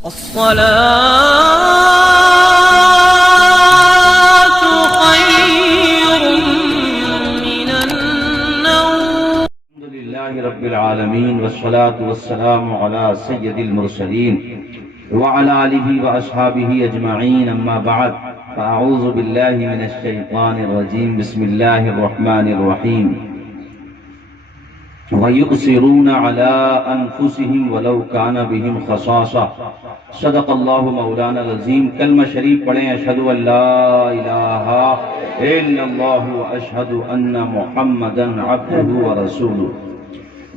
الصلاة خير من النوم. الحمد لله رب العالمين والصلاة والسلام على سيد المرسلين وعلى آله وأصحابه أجمعين، أما بعد فأعوذ بالله من الشيطان الرجيم. بسم الله الرحمن الرحيم. وَيُؤْثِرُونَ عَلَىٰ أَنفُسِهِمْ وَلَوْ كَانَ بِهِمْ خَصَاصَةٌ. صدق اللہ مولانا العظیم. کلمہ شریف پڑھیں. اشہد ان لا الہ الا اللہ واشہد ان محمدا عبدہ ورسولہ.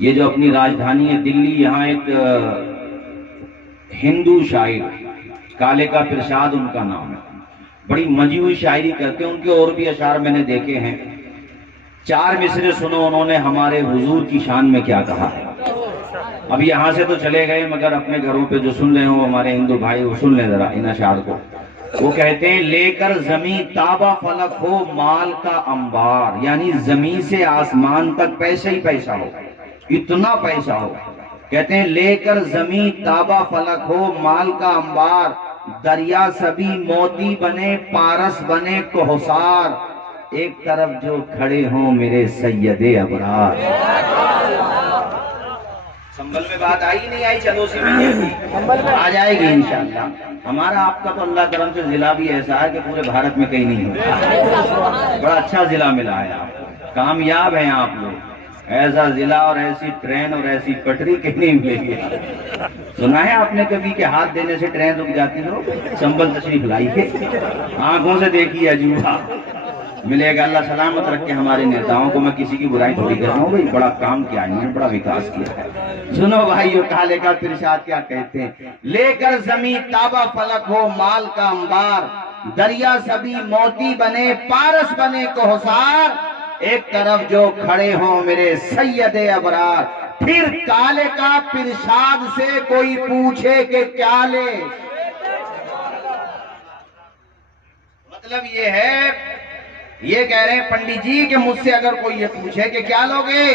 یہ جو اپنی راجدھانی ہے دلی، یہاں ایک ہندو شاعر کالے کا پرشاد ان کا نام ہے، بڑی مجی ہوئی شاعری کرتے ہیں. ان کے اور بھی اشعار میں نے دیکھے ہیں. 4 مصرے سنو انہوں نے ہمارے حضور کی شان میں کیا کہا ہے. اب یہاں سے تو چلے گئے، مگر اپنے گھروں پہ جو سن رہے ہوں ہمارے ہندو بھائی وہ سن لیں ذرا ان اشعار کو. وہ کہتے ہیں لے کر زمین تابہ فلک ہو مال کا انبار، یعنی زمین سے آسمان تک پیسہ ہی پیسہ ہو، اتنا پیسہ ہو. کہتے ہیں لے کر زمین تابہ فلک ہو مال کا انبار، دریا سبھی موتی بنے پارس بنے کوہسار، ایک طرف جو کھڑے ہوں میرے سید ابرار. سنبل میں بات آئی نہیں آئی؟ چلو اسی میں آ جائے گی انشاءاللہ. ہمارا آپ کا تو اللہ کرم سے ضلع بھی ایسا ہے کہ پورے بھارت میں کہیں نہیں ہوتا. بڑا اچھا ضلع ملا ہے آپ کو، کامیاب ہیں آپ لوگ. ایسا ضلع اور ایسی ٹرین اور ایسی پٹری کہیں نہیں ملے گی. سنا ہے آپ نے کبھی کہ ہاتھ دینے سے ٹرین رک جاتی ہو؟ سنبل تشریف لائیے، آنکھوں سے دیکھیے عجوبہ ملے گا. اللہ سلامت رکھ کے ہمارے نیتاؤں کو. میں کسی کی برائی تھوڑی کر رہا ہوں بھائی، بڑا کام کیا ہے، بڑا وکاس کیا ہے. سنو بھائیو کالے کا پرشاد کیا کہتے ہیں. لے کر زمین تابہ فلک ہو مال کا انبار، دریا سبھی موتی بنے پارس بنے کوہسار، ایک طرف جو کھڑے ہوں میرے سید ابرار. پھر کالے کا پرشاد سے کوئی پوچھے کہ کیا لے. مطلب یہ ہے، یہ کہہ رہے ہیں پنڈی جی کہ مجھ سے اگر کوئی یہ پوچھے کہ کیا لوگے،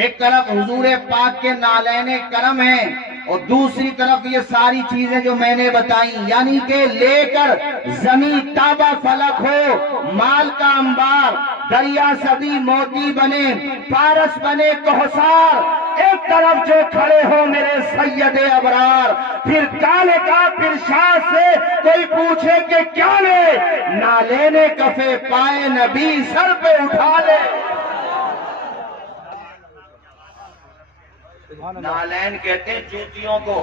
ایک طرف حضور پاک کے نالین کرم ہیں اور دوسری طرف یہ ساری چیزیں جو میں نے بتائیں، یعنی کہ لے کر زمین تابہ فلک ہو مال کا انبار، دریا سبھی موتی بنے پارس بنے کوہسار، ایک طرف جو کھڑے ہو میرے سید ابرار. پھر کالے کا پرشاد سے کوئی پوچھے کہ کیا لے، نالین کفے پائے نبی سر پہ اٹھا لے. نالین کہتے ہیں جوتیوں کو.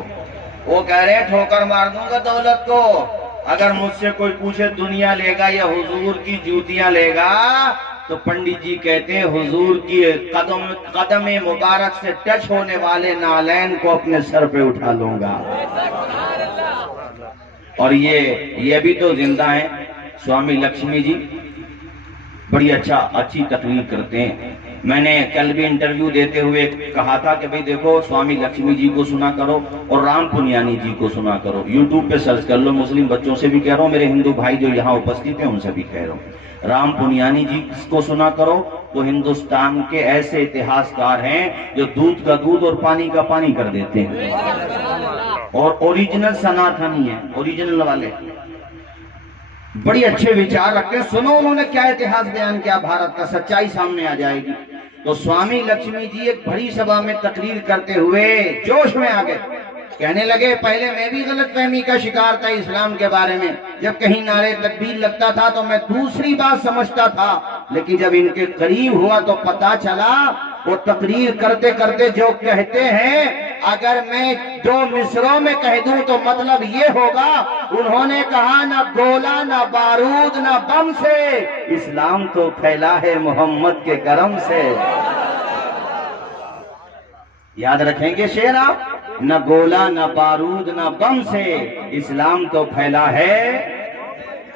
وہ کہہ رہے ہیں ٹھوکر مار دوں گا دولت کو اگر مجھ سے کوئی پوچھے دنیا لے گا یا حضور کی جوتیاں لے گا. تو پنڈت جی کہتے ہیں حضور کی قدم مبارک سے ٹچ ہونے والے نالین کو اپنے سر پہ اٹھا لوں گا. اور یہ بھی تو زندہ ہیں سوامی لکشمی جی، بڑی اچھی تقریر کرتے ہیں. میں نے کل بھی انٹرویو دیتے ہوئے کہا تھا کہ بھئی دیکھو سوامی لکشمی جی کو سنا کرو اور رام پنیانی جی کو سنا کرو. یوٹیوب پہ سرچ کر لو. مسلم بچوں سے بھی کہہ رہا ہوں، میرے ہندو بھائی جو یہاں اپستھت ہیں ان سے بھی کہہ رہا ہوں، رام پنیانی جی کو سنا کرو. وہ ہندوستان کے ایسے اتہاس کار ہیں جو دودھ کا دودھ اور پانی کا پانی کر دیتے ہیں، اور اوریجنل سناتنی ہیں، اوریجنل والے بڑی اچھے وچار رکھتے ہیں. سنو انہوں نے کیا اتہاس بیان کیا بھارت کا، سچائی سامنے آ جائے گی. تو سوامی لکشمی جی ایک بڑی سبھا میں تقریر کرتے ہوئے جوش میں آ گئے. کہنے لگے پہلے میں بھی غلط فہمی کا شکار تھا اسلام کے بارے میں. جب کہیں نعرے تکبیر لگتا تھا تو میں دوسری بات سمجھتا تھا، لیکن جب ان کے قریب ہوا تو پتا چلا وہ تقریر کرتے کرتے جو کہتے ہیں اگر میں 2 مصروں میں کہہ دوں تو مطلب یہ ہوگا انہوں نے کہا نہ گولا نہ بارود نہ بم سے، اسلام تو پھیلا ہے محمد کے کرم سے. یاد رکھیں گے شعر آپ، نہ گولا نہ بارود نہ بم سے، اسلام تو پھیلا ہے.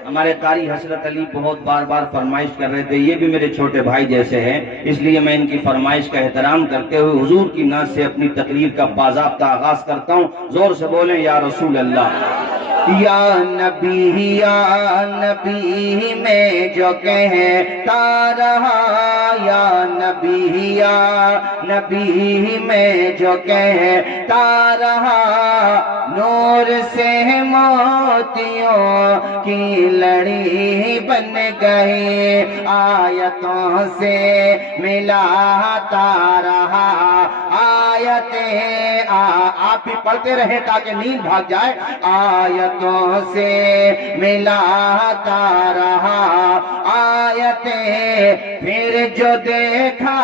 ہمارے قاری حسرت علی بہت بار بار فرمائش کر رہے تھے، یہ بھی میرے چھوٹے بھائی جیسے ہیں، اس لیے میں ان کی فرمائش کا احترام کرتے ہوئے حضور کی نعت سے اپنی تقریر کا باضابطہ آغاز کرتا ہوں. زور سے بولیں یا رسول اللہ. یا نبی میں جو کہتا رہا، یا نبی میں جو کہتا رہا، نور سے موتیوں کی لڑی بن گئی آیتوں سے ملاتا رہا آیتیں آپ بھی پڑھتے رہے تاکہ نیند بھاگ جائے آیتوں سے ملاتا رہا آیتیں پھر جو دیکھا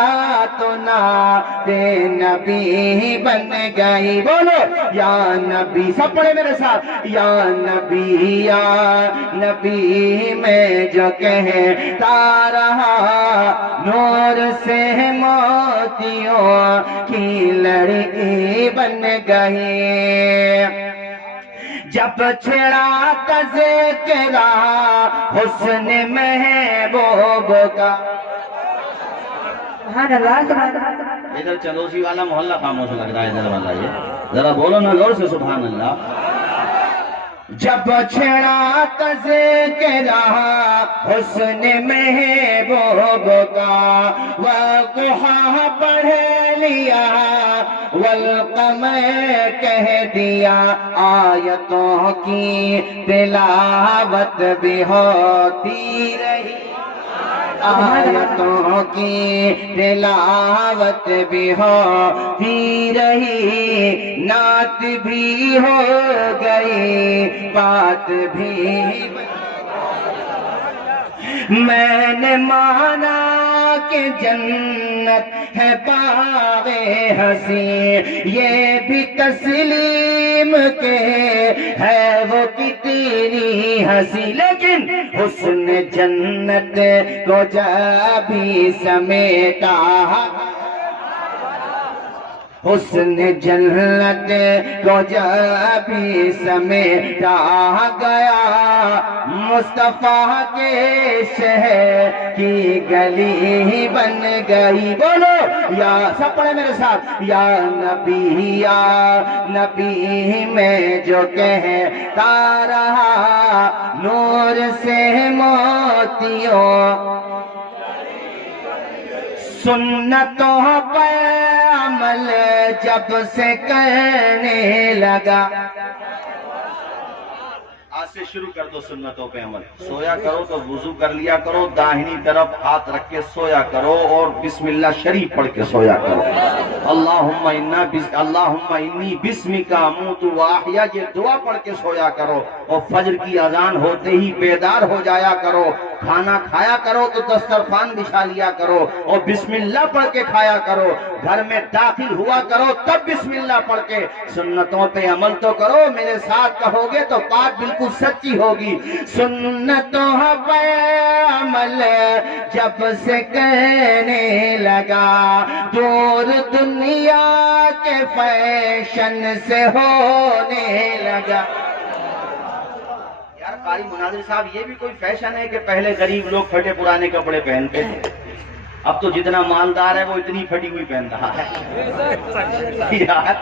تو نعت نبی بن گئی بولو یا نبی سب پڑھے میرے ساتھ یا نبی میں جو کہتا رہا نور سے موتیوں کی لڑی بن گئی جب چھڑا تذکرہ حسن محبوب کا ادھر چلوسی والا محلہ خاموش لگ رہا ہے ادھر والا یہ ذرا بولو نا زور سے سبحان اللہ جب چھڑا تذکرہ حسن محبوب کا وقحہ پڑھ لیا والقمر کہہ دیا آیتوں کی تلاوت بھی ہوتی رہی آیتوں کی تلاوت بھی ہوتی رہی نعت بھی ہو گئی بات بھی میں نے مانا کہ جنت ہے باغ ہنسی یہ بھی تسلیم کے ہے وہ کتنی ہنسی لیکن حسن جنت کو جب بھی سمیٹا حسن جنت کو جب بھی سمیٹا گیا مصطفیٰ کے شہر کی گلی بن گئی بولو یا سب پڑھے میرے ساتھ یا نبی میں جو کہتا رہا نور سے موتیوں سنتوں پر عمل جب سے کرنے لگا آج سے شروع کر دو سنتوں پہ عمل سویا کرو تو وضو کر لیا کرو داہنی طرف ہاتھ رکھ کے سویا کرو اور بسم اللہ شریف پڑھ کے سویا کرو اللہم انی بسمک اموت واحیا یہ دعا پڑھ کے سویا کرو اور فجر کی اذان ہوتے ہی بیدار ہو جایا کرو کھانا کھایا کرو تو دسترخوان بچھا لیا کرو اور بسم اللہ پڑھ کے کھایا کرو گھر میں داخل ہوا کرو تب بسم اللہ پڑھ کے سنتوں پہ عمل تو کرو میرے ساتھ کہو گے تو بات بالکل سچی ہوگی سنتوں پہ عمل جب سے کرنے لگا دور دنیا کے فیشن سے ہونے لگا یار قاری مناظر صاحب یہ بھی کوئی فیشن ہے کہ پہلے غریب لوگ پھٹے پرانے کپڑے پہنتے تھے اب تو جتنا مالدار ہے وہ اتنی پھٹی ہوئی پہن رہا ہے یار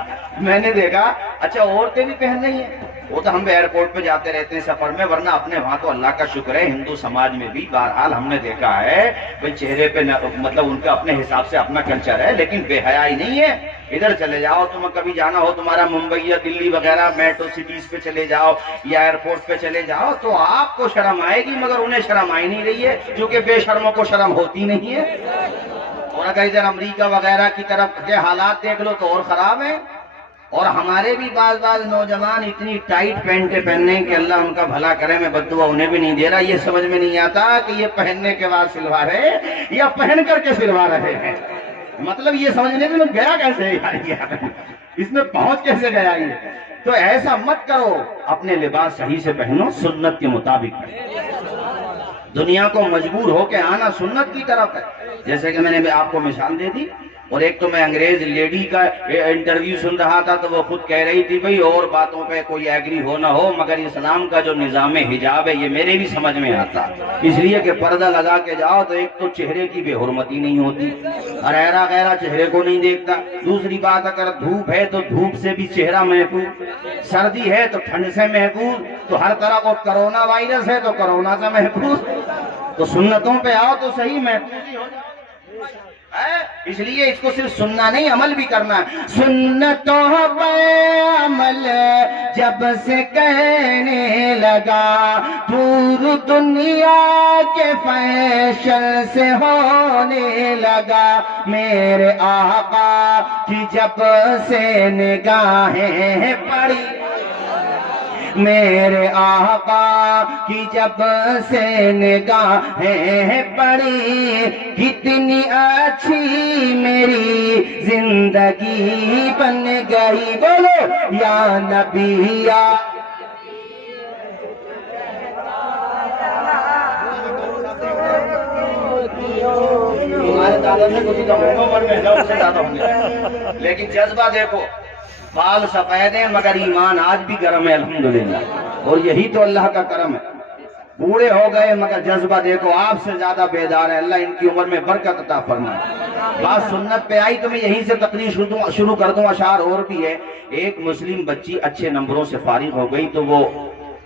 میں نے دیکھا اچھا عورتیں بھی پہن رہی ہیں وہ تو ہم ایئرپورٹ پہ جاتے رہتے ہیں سفر میں ورنہ اپنے وہاں تو اللہ کا شکر ہے ہندو سماج میں بھی بہرحال ہم نے دیکھا ہے بھئی چہرے پہ مطلب ان کا اپنے حساب سے اپنا کلچر ہے لیکن بے حیائی نہیں ہے ادھر چلے جاؤ تمہیں کبھی جانا ہو تمہارا ممبئی یا دلی وغیرہ میٹرو سٹیز پہ چلے جاؤ یا ایئرپورٹ پہ چلے جاؤ تو آپ کو شرم آئے گی مگر انہیں شرم آئی نہیں رہی ہے کیونکہ بے شرموں کو شرم ہوتی نہیں ہے اور اگر ادھر امریکہ وغیرہ کی طرف کے حالات دیکھ لو تو اور خراب ہیں اور ہمارے بھی بعض نوجوان اتنی ٹائٹ پینٹیں پہننے کہ اللہ ان کا بھلا کرے میں بد دعا انہیں بھی نہیں دے رہا یہ سمجھ میں نہیں آتا کہ یہ پہننے کے بعد سلوا رہے یا پہن کر کے سلوا رہے ہیں مطلب یہ سمجھنے میں گیا کیسے یار اس میں پہنچ کیسے گیا یہ تو ایسا مت کرو اپنے لباس صحیح سے پہنو سنت کے مطابق دنیا کو مجبور ہو کے آنا سنت کی طرف ہے جیسے کہ میں نے آپ کو مثال دے دی اور ایک تو میں انگریز لیڈی کا انٹرویو سن رہا تھا تو وہ خود کہہ رہی تھی بھئی اور باتوں پہ کوئی ایگری ہو نہ ہو مگر اسلام کا جو نظام حجاب ہے یہ میرے بھی سمجھ میں آتا اس لیے کہ پردہ لگا کے جاؤ تو ایک تو چہرے کی بے حرمتی نہیں ہوتی ہریرا غیرہ چہرے کو نہیں دیکھتا دوسری بات اگر دھوپ ہے تو دھوپ سے بھی چہرہ محفوظ سردی ہے تو ٹھنڈ سے محفوظ تو ہر طرح کو کرونا وائرس ہے تو کرونا سے محفوظ تو سنتوں پہ آؤ تو صحیح محفوظ ہی ہو جائے اس لیے اس کو صرف سننا نہیں عمل بھی کرنا ہے. سنتوں پہ عمل جب سے کہنے لگا دور دنیا کے فیشن سے ہونے لگا میرے آقا کی جب سے نگاہیں پڑی میرے آقا کی جب سے نگاہیں پڑی کتنی اچھی میری زندگی بن گئی. بولو یا نبی یا تمہارے دادا سے کچھ عمر میں ہے اس سے زیادہ ہوں گے لیکن جذبہ دیکھو بال سفید ہیں مگر ایمان آج بھی گرم ہے الحمدللہ. اور یہی تو اللہ کا کرم ہے. بوڑھے ہو گئے مگر جذبہ دیکھو آپ سے زیادہ بیدار ہے. اللہ ان کی عمر میں برکت عطا فرمائے. بات سنت پہ آئی تو میں یہیں سے تقریر شروع کر دوں. اشعار اور بھی ہے. ایک مسلم بچی اچھے نمبروں سے فارغ ہو گئی تو وہ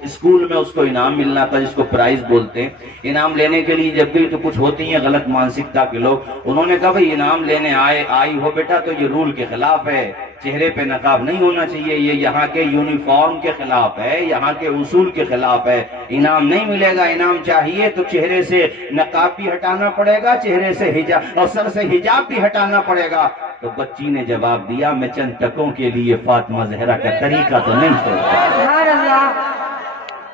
اسکول میں اس کو انعام ملنا تھا جس کو پرائز بولتے ہیں. انعام لینے کے لیے جب گئی تو کچھ ہوتی ہیں غلط مانسکتا کے لوگ. انہوں نے کہا بھئی انعام لینے آئی ہو بیٹا تو یہ رول کے خلاف ہے. چہرے پہ نقاب نہیں ہونا چاہیے. یہ یہاں کے یونیفارم کے خلاف ہے. یہاں کے اصول کے خلاف ہے. انعام نہیں ملے گا. انعام چاہیے تو چہرے سے نقاب بھی ہٹانا پڑے گا چہرے سے حجاب اور سر سے حجاب بھی ہٹانا پڑے گا. تو بچی نے جواب دیا میں چند ٹکوں کے لیے فاطمہ زہرا کا طریقہ تو نہیں چھوڑتا.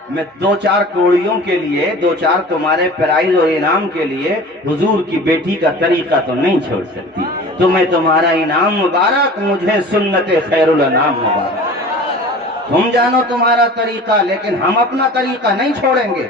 میں 2-4 کوڑیوں کے لیے 2-4 تمہارے پرائز اور انعام کے لیے حضور کی بیٹی کا طریقہ تو نہیں چھوڑ سکتی. تمہیں تمہارا انعام مبارک مجھے سنت خیر الانام مبارک. تم جانو تمہارا طریقہ لیکن ہم اپنا طریقہ نہیں چھوڑیں گے.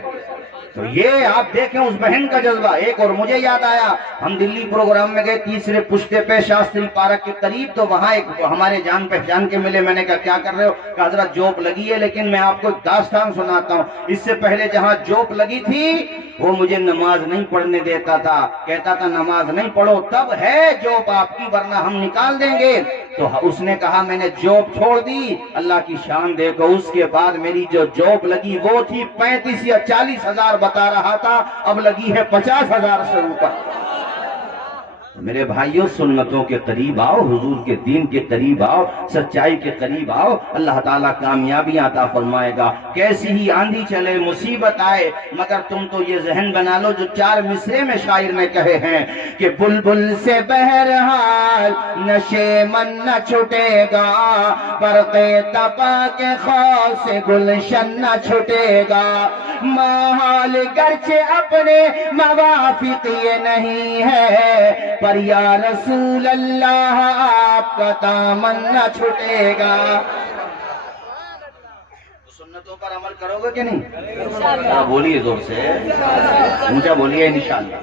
تو یہ آپ دیکھیں اس بہن کا جذبہ. ایک اور مجھے یاد آیا ہم دلی پروگرام میں گئے تیسرے پشتے پہ شاستری پارک کے قریب تو وہاں ایک ہمارے جان پہچان کے ملے. میں نے کہا کیا کر رہے ہو؟ کہا حضرت جوب لگی ہے لیکن میں آپ کو ایک داستان سناتا ہوں. اس سے پہلے جہاں جوب لگی تھی وہ مجھے نماز نہیں پڑھنے دیتا تھا. کہتا تھا نماز نہیں پڑھو تب ہے جوب آپ کی ورنہ ہم نکال دیں گے. تو اس نے کہا میں نے جوب چھوڑ دی. اللہ کی شان دیکھو اس کے بعد میری جو جوب لگی وہ تھی 35 یا 40 ہزار بتا رہا تھا. اب لگی ہے 50,000 سے اوپر. میرے بھائیوں سنتوں کے قریب آؤ حضور کے دین کے قریب آؤ سچائی کے قریب آؤ. اللہ تعالیٰ کامیابیاں عطا فرمائے گا. کیسی ہی آندھی چلے مصیبت آئے مگر تم تو یہ ذہن بنا لو جو 4 مصرے میں شاعر نے کہے ہیں کہ بلبل سے بہرحال نشے من نہ چھٹے گا برق تبا کے خوف سے گلشن نہ چھٹے گا. محال گرچہ اپنے موافق یہ نہیں ہے پر یا رسول اللہ آپ کا دامن نہ چھٹے گا. سنتوں پر عمل کرو گے کہ نہیں؟ بولیے زور سے اونچا بولیے انشاءاللہ.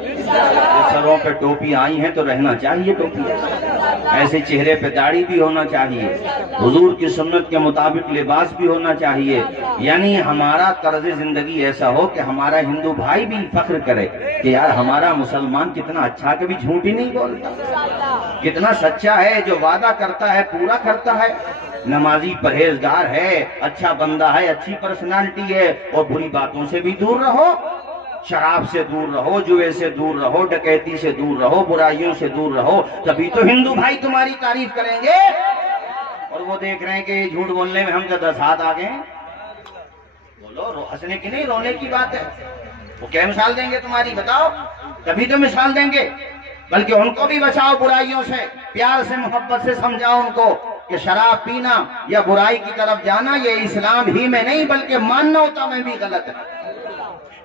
سروں پہ ٹوپی آئی ہیں تو رہنا چاہیے ٹوپی. ایسے چہرے پہ داڑھی بھی ہونا چاہیے. حضور کی سنت کے مطابق لباس بھی ہونا چاہیے. یعنی ہمارا طرز زندگی ایسا ہو کہ ہمارا ہندو بھائی بھی فخر کرے کہ یار ہمارا مسلمان کتنا اچھا کبھی جھوٹ ہی نہیں بولتا. کتنا سچا ہے جو وعدہ کرتا ہے پورا کرتا ہے. نمازی پرہیزگار ہے اچھا بندہ ہے اچھی پرسنالٹی ہے. اور بری باتوں سے بھی دور رہو. شراب سے دور رہو جوئے سے دور رہو ڈکیتی سے دور رہو برائیوں سے دور رہو. تبھی تو ہندو بھائی تمہاری تعریف کریں گے. اور وہ دیکھ رہے ہیں کہ جھوٹ بولنے میں ہم تو 10 ہاتھ آ گئے. بولو ہنسنے کی نہیں رونے کی بات ہے. وہ کیا مثال دیں گے تمہاری بتاؤ؟ تبھی تو مثال دیں گے. بلکہ ان کو بھی بچاؤ برائیوں سے. پیار سے محبت سے سمجھاؤ ان کو کہ شراب پینا یا برائی کی طرف جانا یہ اسلام ہی میں نہیں بلکہ مانوتا میں بھی غلط ہے.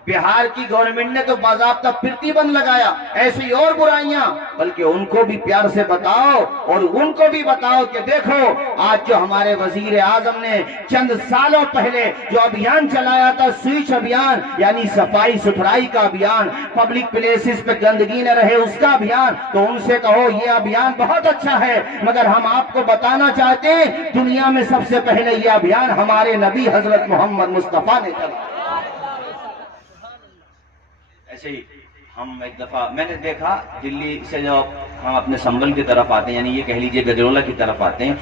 بہار کی گورنمنٹ نے تو باضابطہ پرتی بند لگایا. ایسی اور برائیاں بلکہ ان کو بھی پیار سے بتاؤ اور ان کو بھی بتاؤ کہ دیکھو آج جو ہمارے وزیر اعظم نے چند سالوں پہلے جو ابھیان چلایا تھا سویچ ابھیان یعنی صفائی ستھرائی کا ابھیان پبلک پلیسز پہ گندگی نہ رہے اس کا ابھیان تو ان سے کہو یہ ابھیان بہت اچھا ہے مگر ہم آپ کو بتانا چاہتے ہیں دنیا میں سب سے پہلے یہ ابھیان ہمارے نبی حضرت محمد مصطفیٰ نے چلایا. ایسے ہی ہم ایک دفعہ میں نے دیکھا دلی سے جب ہم اپنے سنبل کی طرف آتے ہیں یعنی یہ کہہ لیجئے گجرولہ کی طرف آتے ہیں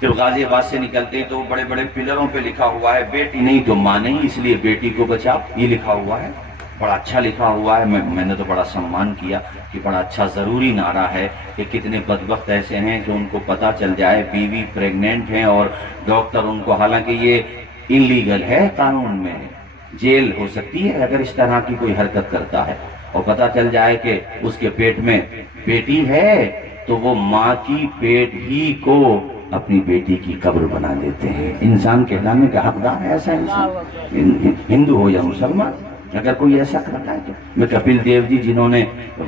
جب غازی آباد سے نکلتے ہیں تو بڑے بڑے پلروں پہ لکھا ہوا ہے بیٹی نہیں تو ماں نہیں اس لیے بیٹی کو بچاؤ. یہ لکھا ہوا ہے. بڑا اچھا لکھا ہوا ہے. میں نے تو بڑا سمان کیا کہ بڑا اچھا ضروری نعرہ ہے کہ کتنے بدبخت ایسے ہیں کہ ان کو پتہ چل جائے بیوی پریگننٹ ہیں اور ڈاکٹر ان کو، حالانکہ یہ انلیگل ہے، قانون میں جیل ہو سکتی ہے اگر اس طرح کی کوئی حرکت کرتا ہے، اور پتہ چل جائے کہ اس کے پیٹ میں بیٹی ہے تو وہ ماں کی پیٹ ہی کو اپنی بیٹی کی قبر بنا دیتے ہیں. انسان کہلانے کا حقدار ہے ایسا انسان، ہندو ہو یا مسلمان، اگر کوئی ایسا کرتا ہے تو. میں کپل دیو جی جنہوں نے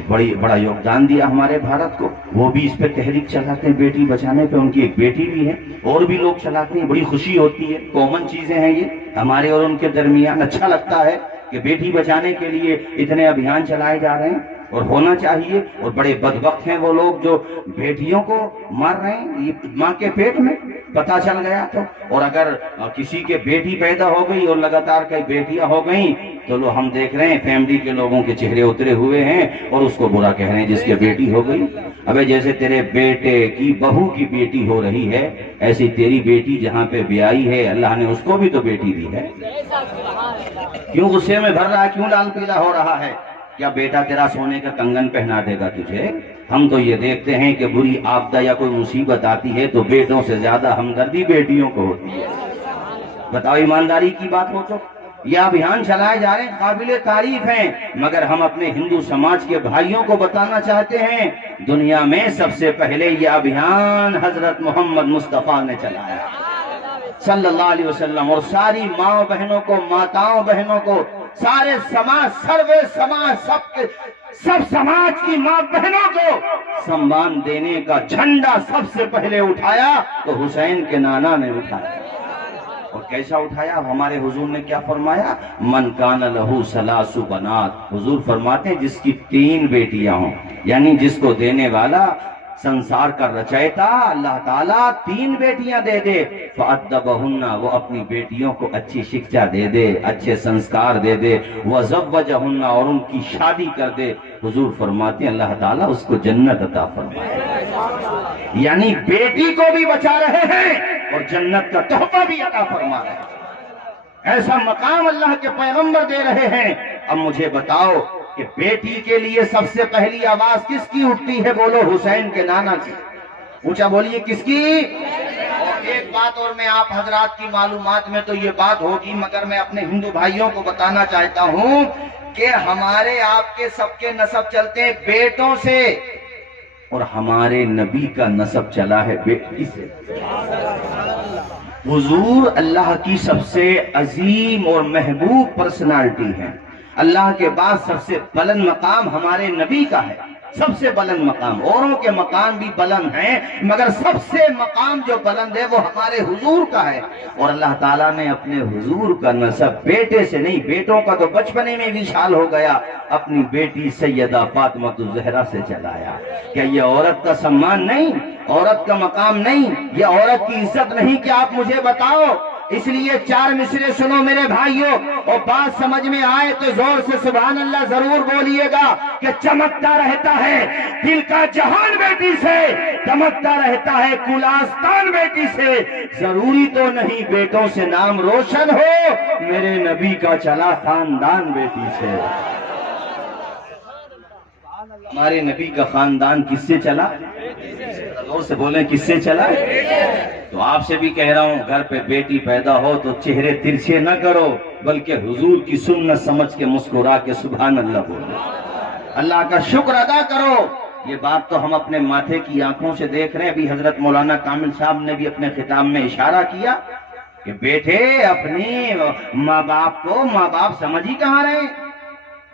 بڑا یوگدان دیا ہمارے بھارت کو، وہ بھی اس پہ تحریک چلاتے ہیں بیٹی بچانے پہ. ان کی ایک بیٹی بھی ہے، اور بھی لوگ چلاتے ہیں. بڑی خوشی ہوتی ہے، کامن چیزیں ہیں یہ ہمارے اور ان کے درمیان. اچھا لگتا ہے کہ بیٹی بچانے کے لیے اتنے ابھیان چلائے جا رہے ہیں، اور ہونا چاہیے. اور بڑے بدبخت ہیں وہ لوگ جو بیٹیوں کو مار رہے ہیں یہ ماں کے پیٹ میں پتہ چل گیا تو. اور اگر کسی کے بیٹی پیدا ہو گئی اور لگاتار کئی بیٹیاں ہو گئیں تو لو ہم دیکھ رہے ہیں فیملی کے لوگوں کے چہرے اترے ہوئے ہیں اور اس کو برا کہہ رہے ہیں جس کے بیٹی ہو گئی. ابے جیسے تیرے بیٹے کی بہو کی بیٹی ہو رہی ہے، ایسی تیری بیٹی جہاں پہ بیائی ہے اللہ نے اس کو بھی تو بیٹی دی ہے. کیوں غصے میں بھر رہا ہے؟ کیوں لال پیلا ہو رہا ہے؟ کیا بیٹا تیرا سونے کا کنگن پہنا دے گا تجھے؟ ہم تو یہ دیکھتے ہیں کہ بری آپدہ یا کوئی مصیبت آتی ہے تو بیٹوں سے زیادہ ہمدردی بیٹیوں کو ہوتی ہے. بتاؤ ایمانداری کی بات ہو تو. یہ ابھیان چلائے جا رہے ہیں، قابل تعریف ہیں، مگر ہم اپنے ہندو سماج کے بھائیوں کو بتانا چاہتے ہیں دنیا میں سب سے پہلے یہ ابھیان حضرت محمد مصطفیٰ نے چلایا صلی اللہ علیہ وسلم. اور ساری ماں بہنوں کو، ماتاؤں بہنوں کو، سارے سماج، سروے سماج، سب سماج کی ماں بہنوں کو سمان دینے کا جھنڈا سب سے پہلے اٹھایا تو حسین کے نانا نے اٹھایا. اور کیسا اٹھایا؟ ہمارے حضور نے کیا فرمایا؟ من کان لہو ثلاث بنات. حضور فرماتے ہیں جس کی 3 بیٹیاں ہوں، یعنی جس کو دینے والا سنسار کا رچیتا اللہ تعالیٰ 3 بیٹیاں دے دے، فَأَدَّبَهُنَّ، وہ اپنی بیٹیوں کو اچھی شکشا دے دے، اچھے سنسکار دے دے، وَزَوَّجَهُنَّ، اور ان کی شادی کر دے. حضور فرماتے ہیں اللہ تعالیٰ اس کو جنت عطا فرمائے. یعنی بیٹی کو بھی بچا رہے ہیں اور جنت کا تحفہ بھی عطا فرما رہے ہیں. ایسا مقام اللہ کے پیغمبر دے رہے ہیں. اب مجھے بتاؤ کہ بیٹی کے لیے سب سے پہلی آواز کس کی اٹھتی ہے؟ بولو حسین کے نانا کی. اونچا بولیے کس کی؟ اور ایک بات اور میں آپ حضرات کی معلومات میں تو یہ بات ہوگی، مگر میں اپنے ہندو بھائیوں کو بتانا چاہتا ہوں کہ ہمارے آپ کے سب کے نسب چلتے ہیں بیٹوں سے، اور ہمارے نبی کا نسب چلا ہے بیٹی سے. حضور اللہ کی سب سے عظیم اور محبوب پرسنالٹی ہے. اللہ کے بعد سب سے بلند مقام ہمارے نبی کا ہے، سب سے بلند مقام. اوروں کے مقام بھی بلند ہیں مگر سب سے مقام جو بلند ہے وہ ہمارے حضور کا ہے. اور اللہ تعالیٰ نے اپنے حضور کا نسب بیٹے سے نہیں، بیٹوں کا تو بچپنے میں بھی شال ہو گیا، اپنی بیٹی سیدہ فاطمہ الزہرا سے چلایا. کیا یہ عورت کا سمان نہیں؟ عورت کا مقام نہیں؟ یہ عورت کی عزت نہیں؟ کہ آپ مجھے بتاؤ. اس لیے 4 مصرے سنو میرے بھائیوں، اور بات سمجھ میں آئے تو زور سے سبحان اللہ ضرور بولیے گا کہ چمکتا رہتا ہے دل کا جہان بیٹی سے، چمکتا رہتا ہے کل آستان بیٹی سے. ضروری تو نہیں بیٹوں سے نام روشن ہو، میرے نبی کا چلا خاندان بیٹی سے. ہمارے نبی کا خاندان کس سے چلا؟ زور سے بولیں کس سے چلا؟ تو آپ سے بھی کہہ رہا ہوں گھر پہ بیٹی پیدا ہو تو چہرے ترچھے نہ کرو، بلکہ حضور کی سنت سمجھ کے مسکرا کے سبحان اللہ بولو، اللہ کا شکر ادا کرو. یہ بات تو ہم اپنے ماتھے کی آنکھوں سے دیکھ رہے ہیں. ابھی حضرت مولانا کامل صاحب نے بھی اپنے خطاب میں اشارہ کیا کہ بیٹے اپنی ماں باپ کو ماں باپ سمجھ ہی کہاں رہے.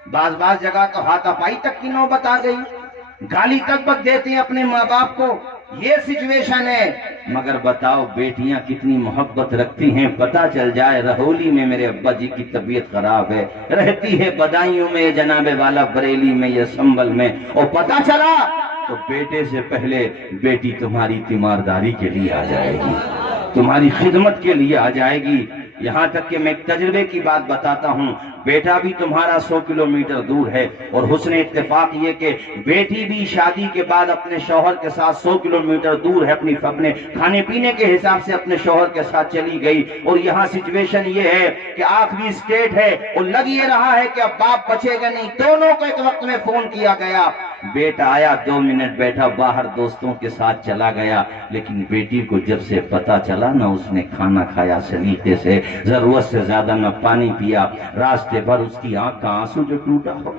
بعض جگہ تو ہاتھا پائی تک کی نوبت آ گئی، گالی تک دیتے ہیں اپنے ماں باپ کو. یہ سچویشن ہے. مگر بتاؤ بیٹیاں کتنی محبت رکھتی ہیں. پتہ چل جائے رہولی میں میرے ابا جی کی طبیعت خراب ہے، رہتی ہے بدایوں میں جناب والا بریلی میں یا سنبل میں، اور پتہ چلا تو بیٹے سے پہلے بیٹی تمہاری تیمارداری کے لیے آ جائے گی، تمہاری خدمت کے لیے آ جائے گی. یہاں تک کہ میں ایک تجربے کی بات بتاتا ہوں. بیٹا بھی تمہارا 100 کلومیٹر دور ہے، اور حسن اتفاق یہ کہ بیٹی بھی شادی کے بعد اپنے شوہر کے ساتھ 100 کلومیٹر دور ہے، اپنے کھانے پینے کے حساب سے اپنے شوہر کے ساتھ چلی گئی۔ اور یہاں سچویشن یہ ہے کہ آخری سٹیٹ ہے، اور لگ یہ رہا ہے کہ اب باپ بچے گا نہیں۔ دونوں کو ایک وقت میں فون کیا گیا، بیٹا آیا 2 منٹ بیٹھا باہر دوستوں کے ساتھ چلا گیا، لیکن بیٹی کو جب سے پتا چلا نہ اس نے کھانا کھایا سلیقے سے، ضرورت سے زیادہ نہ پانی پیا، راستے بھر اس کی آنکھ کا آنسو جو ٹوٹا ہو۔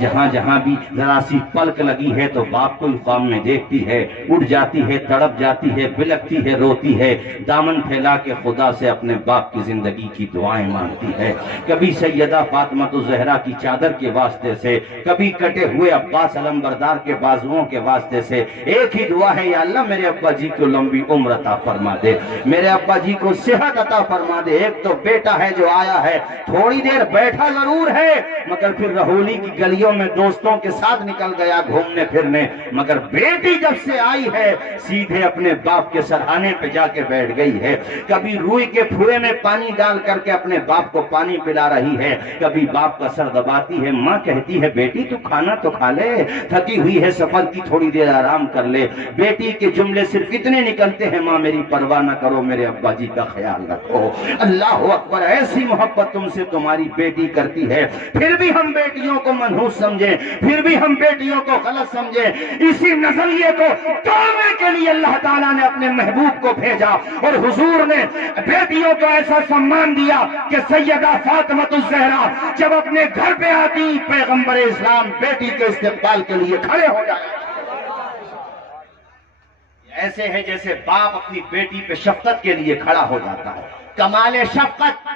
جہاں جہاں بھی ذرا سی پلک لگی ہے تو باپ کو خواب میں دیکھتی ہے، اٹھ جاتی ہے، تڑپ جاتی ہے، بلکتی ہے، روتی ہے، دامن پھیلا کے خدا سے اپنے باپ کی زندگی کی دعائیں مانگتی ہے۔ کبھی سیدہ فاطمہ الزہرا کی چادر کے واسطے سے، کبھی کٹے ہوئے عباس علمبردار کے بازوؤں کے واسطے سے ایک ہی دعا ہے، یا اللہ میرے ابا جی کو لمبی عمر عطا فرما دے، میرے ابا جی کو صحت عطا فرما دے۔ ایک تو بیٹا ہے جو آیا ہے، تھوڑی دیر بیٹھا ضرور ہے، مگر پھر رہولی کی گلیوں میں دوستوں کے ساتھ نکل گیا گھومنے پھرنے، مگر بیٹی جب سے آئی ہے سیدھے اپنے باپ کے سرہانے پہ جا کے بیٹھ گئی ہے۔ کبھی روئی کے پھوئے میں پانی ڈال کر کے اپنے باپ کو پانی پلا رہی ہے، کبھی باپ کا سر دباتی ہے، ماں کہتی ہے بیٹی تو کھانا تو کھا لے، تھکی ہوئی ہے سفر کی، تھوڑی دیر آرام کر لے۔ بیٹی کے جملے صرف اتنے نکلتے ہیں، ماں میری پرواہ نہ کرو، میرے ابا جی کا خیال رکھو۔ اللہ اکبر، ایسی محبت تم سے تمہاری بیٹی کرتی ہے، پھر بھی ہم بیٹیوں کو منحوس سمجھیں، پھر بھی ہم بیٹیوں کو غلط سمجھیں۔ اسی نظریے کو توڑنے کے لیے اللہ تعالیٰ نے اپنے محبوب کو بھیجا، اور حضور نے بیٹیوں کو ایسا سمان دیا کہ سیدہ فاطمہ الزہرا جب اپنے گھر پہ آتی، پیغمبر اسلام بیٹی کے استقبال کے لیے کھڑے ہو جائے۔ ایسے ہے جیسے باپ اپنی بیٹی پہ شفقت کے لیے کھڑا ہو جاتا ہے۔ کمال شفقت،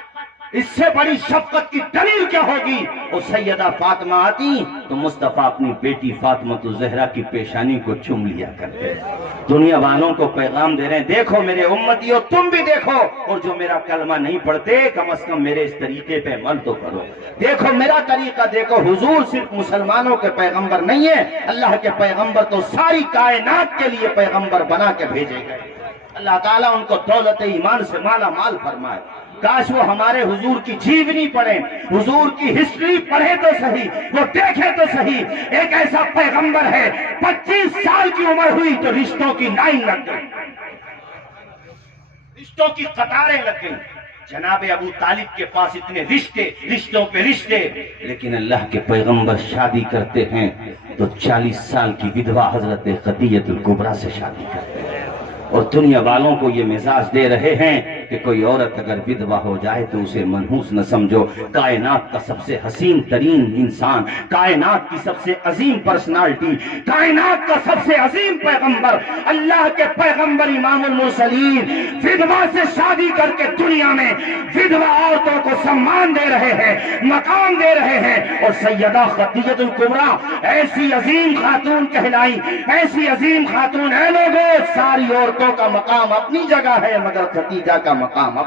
اس سے بڑی شفقت کی دلیل کیا ہوگی؟ اور سیدہ فاطمہ آتی تو مصطفیٰ اپنی بیٹی فاطمہ الزہرا کی پیشانی کو چوم لیا کرتے۔ دنیا والوں کو پیغام دے رہے ہیں، دیکھو میرے امتیوں، تم بھی دیکھو، اور جو میرا کلمہ نہیں پڑھتے کم از کم میرے اس طریقے پہ عمل تو کرو۔ دیکھو میرا طریقہ دیکھو، حضور صرف مسلمانوں کے پیغمبر نہیں ہیں، اللہ کے پیغمبر تو ساری کائنات کے لیے پیغمبر بنا کے بھیجے گئے۔ اللہ تعالیٰ ان کو دولت ایمان سے مالا مال فرمائے۔ کاش وہ ہمارے حضور کی جیونی پڑھیں، حضور کی ہسٹری پڑھے تو صحیح، وہ دیکھے تو صحیح۔ ایک ایسا پیغمبر ہے، 25 سال کی عمر ہوئی تو رشتوں کی لائن لگ گئی، رشتوں کی قطاریں لگ گئی۔ جناب ابو طالب کے پاس اتنے رشتے، رشتوں پہ رشتے، لیکن اللہ کے پیغمبر شادی کرتے ہیں تو 40 سال کی ودوا حضرت خدیجہ الکبریٰ سے شادی کرتے ہیں۔ اور دنیا والوں کو یہ مزاج دے رہے ہیں کہ کوئی عورت اگر ودوا ہو جائے تو اسے منحوس نہ سمجھو۔ کائنات کا سب سے حسین ترین انسان، کائنات کی سب سے عظیم پرسنالٹی، کائنات کا سب سے عظیم پیغمبر، اللہ کے پیغمبر امام المرسلین ودوا سے شادی کر کے دنیا میں ودوا عورتوں کو سمان دے رہے ہیں، مقام دے رہے ہیں۔ اور سیدہ خدیجہ الکبریٰ ایسی عظیم خاتون کہلائی، ایسی عظیم خاتون۔ اے لوگوں، ساری عورتوں کا مقام اپنی جگہ ہے، مگر خدیجہ کا مقام اب۔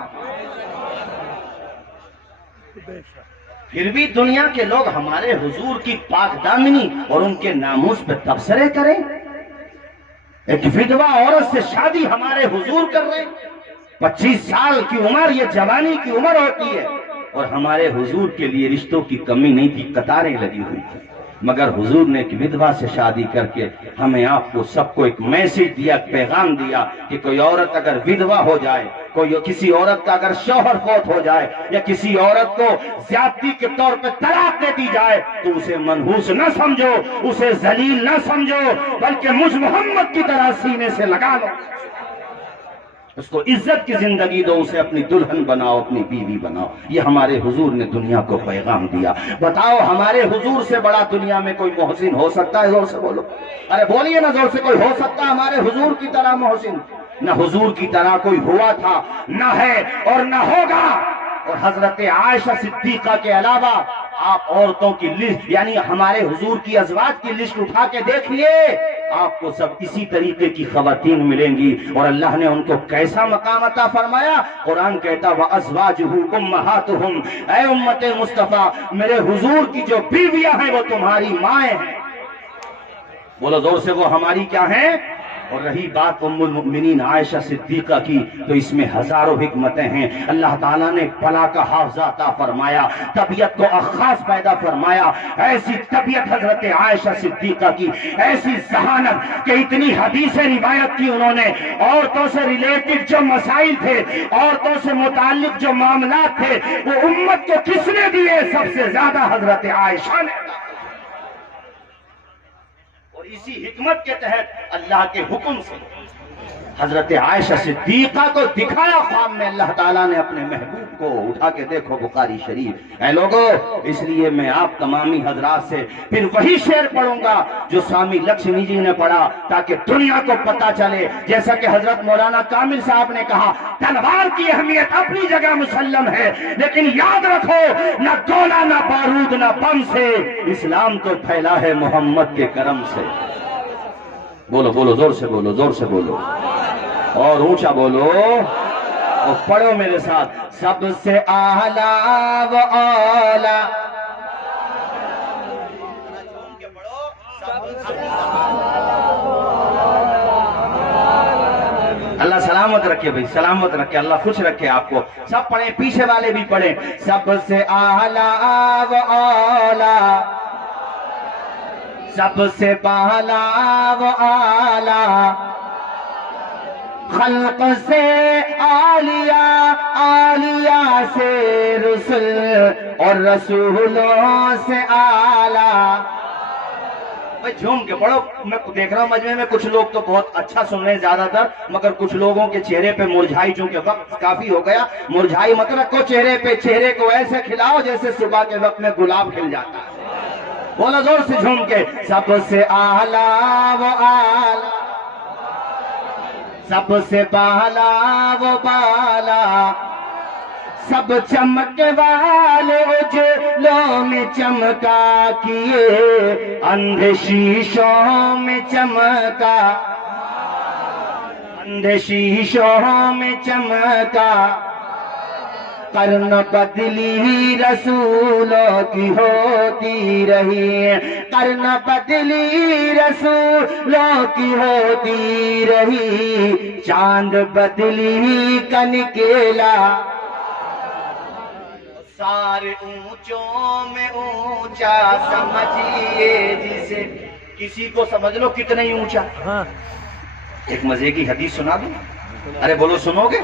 پھر بھی دنیا کے لوگ ہمارے حضور کی پاک دامنی اور ان کے ناموس پہ تبصرے کریں۔ ایک ودوا عورت سے شادی ہمارے حضور کر رہے ہیں۔ 25 سال کی عمر، یہ جوانی کی عمر ہوتی ہے، اور ہمارے حضور کے لیے رشتوں کی کمی نہیں تھی، قطاریں لگی ہوئی تھی، مگر حضور نے ایک ودوا سے شادی کر کے ہمیں آپ کو سب کو ایک میسج دیا، پیغام دیا کہ کوئی عورت اگر ودوا ہو جائے، کوئی کسی عورت کا اگر شوہر فوت ہو جائے، یا کسی عورت کو زیادتی کے طور پہ طلاق دے دی جائے تو اسے منحوس نہ سمجھو، اسے ذلیل نہ سمجھو، بلکہ مجھ محمد کی طرح سینے سے لگا لو، اس کو عزت کی زندگی دو، اسے اپنی دلہن بناؤ، اپنی بیوی بناؤ۔ یہ ہمارے حضور نے دنیا کو پیغام دیا۔ بتاؤ ہمارے حضور سے بڑا دنیا میں کوئی محسن ہو سکتا ہے؟ زور سے بولو، ارے بولیے نا زور سے، کوئی ہو سکتا ہے ہمارے حضور کی طرح محسن؟ نہ حضور کی طرح کوئی ہوا تھا، نہ ہے اور نہ ہوگا۔ اور حضرت عائشہ صدیقہ کے علاوہ آپ عورتوں کی لسٹ، یعنی ہمارے حضور کی ازواج کی لسٹ اٹھا کے دیکھیے، آپ کو سب اسی طریقے کی خواتین ملیں گی۔ اور اللہ نے ان کو کیسا مقام عطا فرمایا؟ قرآن کہتا وَأَزْوَاجُهُ أُمَّهَاتُهُمْ، اے امت مصطفیٰ، میرے حضور کی جو بیویاں ہیں وہ تمہاری مائیں ہیں۔ بولو زور سے، وہ ہماری کیا ہیں؟ اور رہی بات ام المؤمنین عائشہ صدیقہ کی تو اس میں ہزاروں حکمتیں ہیں. اللہ تعالیٰ نے بلا کا حافظہ عطا فرمایا, طبیعت کو خاص پیدا فرمایا. ایسی طبیعت حضرت عائشہ صدیقہ کی, ایسی ذہانت کہ اتنی حدیثیں روایت کی انہوں نے. عورتوں سے ریلیٹڈ جو مسائل تھے, عورتوں سے متعلق جو معاملات تھے, وہ امت کو کس نے دیے؟ سب سے زیادہ حضرت عائشہ نے. اور اسی حکمت کے تحت اللہ کے حکم سے حضرت عائشہ صدیقہ کو دکھایا خواب میں اللہ تعالیٰ نے اپنے محبوب کو. اٹھا کے دیکھو بخاری شریف. اے لوگو, اس لیے میں آپ تمامی حضرات سے پھر وہی شعر پڑھوں گا جو سوامی لکشمی جی نے پڑھا, تاکہ دنیا کو پتا چلے. جیسا کہ حضرت مولانا کامل صاحب نے کہا, تلوار کی اہمیت اپنی جگہ مسلم ہے, لیکن یاد رکھو نہ گولا نہ بارود نہ بم سے اسلام تو پھیلا ہے محمد کے کرم سے. بولو بولو, زور سے بولو, زور سے بولو, اور اونچا بولو, اور پڑھو میرے ساتھ. سب سے اعلیٰ و اولا, اللہ سلامت رکھے بھائی, سلامت رکھے, اللہ خوش رکھے آپ کو. سب پڑھیں, پیچھے والے بھی پڑھیں. سب سے اعلیٰ و اولا, سب سے بالا و اعلیٰ, خلق سے عالیہ, عالیہ سے رسل, اور رسولوں سے اعلیٰ. بھائی جھوم کے پڑھو. میں دیکھ رہا ہوں مجمع میں کچھ لوگ تو بہت اچھا سن رہے ہیں زیادہ تر, مگر کچھ لوگوں کے چہرے پہ مرجھائی, چونکہ وقت کافی ہو گیا, مرجھائی مت رکھو چہرے پہ. چہرے کو ایسے کھلاؤ جیسے صبح کے وقت میں گلاب کھل جاتا ہے. بولا زور سے جھوم کے. سب سے اعلیٰ و اعلیٰ, سب سے بالا و بالا, سب چمک والے اجلوں میں چمکا کیے, اندھے شیشوں میں چمکا, اندھے شیشوں میں چمکا. قرن بدلی رسولوں کی ہوتی رہی, قرن بدلی رسولوں کی ہوتی رہی, چاند بدلی کا نکلا. سارے اونچوں میں اونچا سمجھیے جسے, کسی کو سمجھ لو کتنا ہی اونچا. ایک مزے کی حدیث سنا دوں, ارے بولو سنو گے؟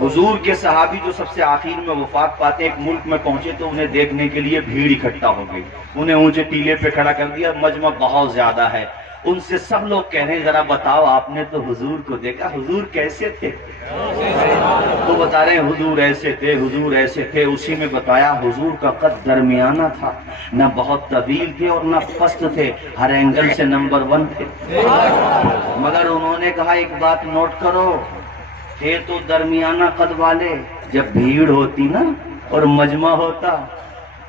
حضور کے صحابی جو سب سے آخر میں وفات پاتے ایک ملک میں پہنچے تو انہیں دیکھنے کے لیے بھیڑ اکٹھا ہو گئی. انہیں اونچے ٹیلے پہ کھڑا کر دیا, مجمع بہت زیادہ ہے. ان سے سب لوگ کہہ رہے ہیں ذرا بتاؤ آپ نے تو حضور کو دیکھا, حضور کیسے تھے؟ تو بتا رہے ہیں حضور ایسے تھے, حضور ایسے تھے. اسی میں بتایا حضور کا قد درمیانہ تھا, نہ بہت طویل تھے اور نہ پست تھے, ہر اینگل سے نمبر 1 تھے. مگر انہوں نے کہا ایک بات نوٹ کرو, تھے تو درمیانہ قد والے, جب بھیڑ ہوتی نا اور مجمع ہوتا,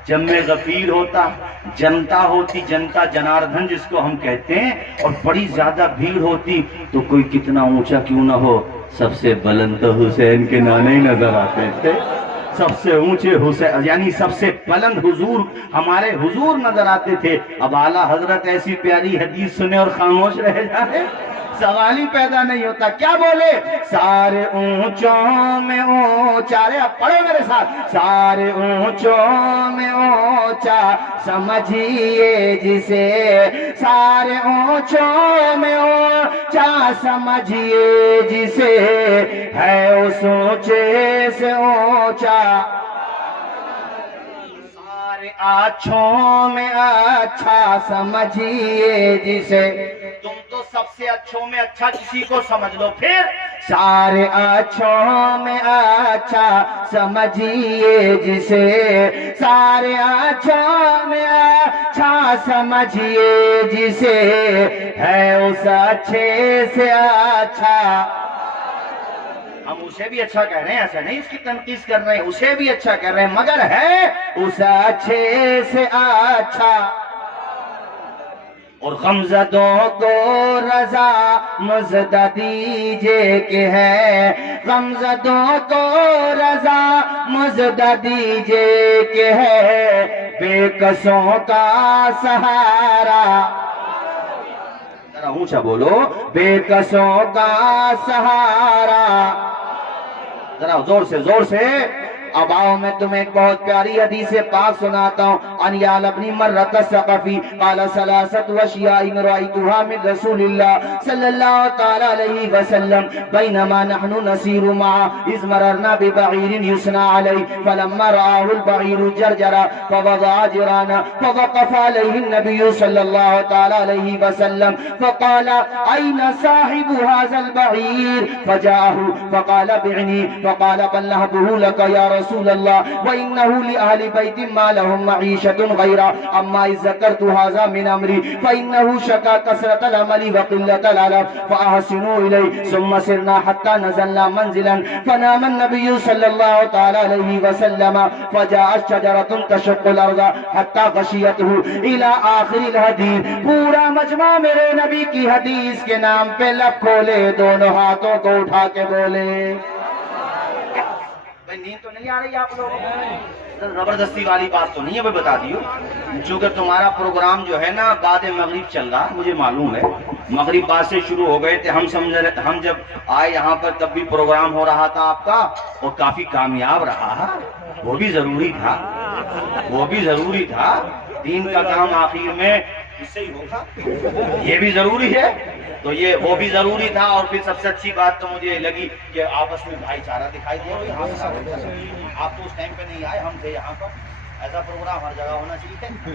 جمع غفیر ہوتا, جنتا ہوتی, جنتا جناردھن جس کو ہم کہتے ہیں, اور بڑی زیادہ بھیڑ ہوتی تو کوئی کتنا اونچا کیوں نہ ہو, سب سے بلند تو حسین کے نانے ہی نظر آتے تھے. سب سے اونچے حسین یعنی سب سے بلند حضور, ہمارے حضور نظر آتے تھے. اب اعلیٰ حضرت ایسی پیاری حدیث سنے اور خاموش رہ جائے, سوال ہی پیدا نہیں ہوتا. کیا بولے؟ سارے اونچوں میں اونچا, اب پڑھو میرے ساتھ. سارے اونچوں میں اونچا سمجھیے جسے, سارے اونچوں میں اونچا سمجھیے جسے, ہے اس اونچے سے اونچا. اچھوں میں اچھا سمجھیے جسے, تم تو سب سے اچھوں میں اچھا کسی کو سمجھ لو. پھر سارے اچھوں میں اچھا سمجھیے جسے, سارے اچھوں میں اچھا سمجھیے جسے, ہے اس اچھے سے اچھا. ہم اسے بھی اچھا کہہ رہے ہیں, ایسا نہیں اس کی تنقید کر رہے ہیں, اسے بھی اچھا کہہ رہے ہیں, مگر ہے اس اچھے سے اچھا. اور غمزدوں کو رضا مزدہ دیجئے کہ ہے, غمزدوں کو رضا مزدہ دیجئے کہ ہے, بے کسوں کا سہارا. ذرا اونچا بولو، بے کسوں کا سہارا، ذرا زور سے زور سے۔ اب آؤ میں تمہیں ایک بہت پیاری حدیث پاک سناتا ہوں۔ ان یال ابن مرۃ الثقفی قال ثلاثۃ اشیاء رأیتها من رسول اللہ صلی اللہ تعالی علیہ وسلم بینما نحن نسیر معه اذ مررنا ببعیر یثنى علیہ فلما رآه البعیر جرجرا فوضع جرانا فوقف علیہ النبی صلی اللہ تعالی علیہ وسلم فقال این صاحب هذا البعیر فجاءه فقال بعنی فقال بل نهبه لك یا رسول اللہ وإنه لأہل بیت ما لهم معیشة غیرا اما اذ ذکرت هذا من امری فإنه شکا کثرت العمل وقلت العلم فأحسنوا الی ثم سرنا حتى نزلنا منزلا فنام النبی صلی اللہ تعالی علیہ وسلم فجاءت شجرة تشق الارض حتى غشیته الى آخر الحدیث۔ پورا مجمع میرے نبی کی حدیث کے نام پہ لب کھولے، دونوں ہاتھوں کو اٹھا کے بولے۔ نیند تو نہیں آ رہی آپ لوگوں کو؟ زبردستی والی بات تو نہیں ہے، میں بتا دی ہوں۔ چونکہ تمہارا پروگرام جو ہے نا بعد مغرب چل رہا، مجھے معلوم ہے مغرب بعد سے شروع ہو گئے تھے، ہم جب آئے یہاں پر تب بھی پروگرام ہو رہا تھا آپ کا، اور کافی کامیاب رہا، وہ بھی ضروری تھا، وہ بھی ضروری تھا۔ دین کا کام آخر میں اس سے ہی ہوگا، یہ بھی ضروری ہے، تو یہ وہ بھی ضروری تھا۔ اور پھر سب سے اچھی بات تو مجھے لگی کہ آپس میں بھائی چارہ دکھائی دیا۔ آپ تو اس ٹائم پہ نہیں آئے، ہم تھے یہاں پر۔ ایسا پروگرام ہر جگہ ہونا چاہیے،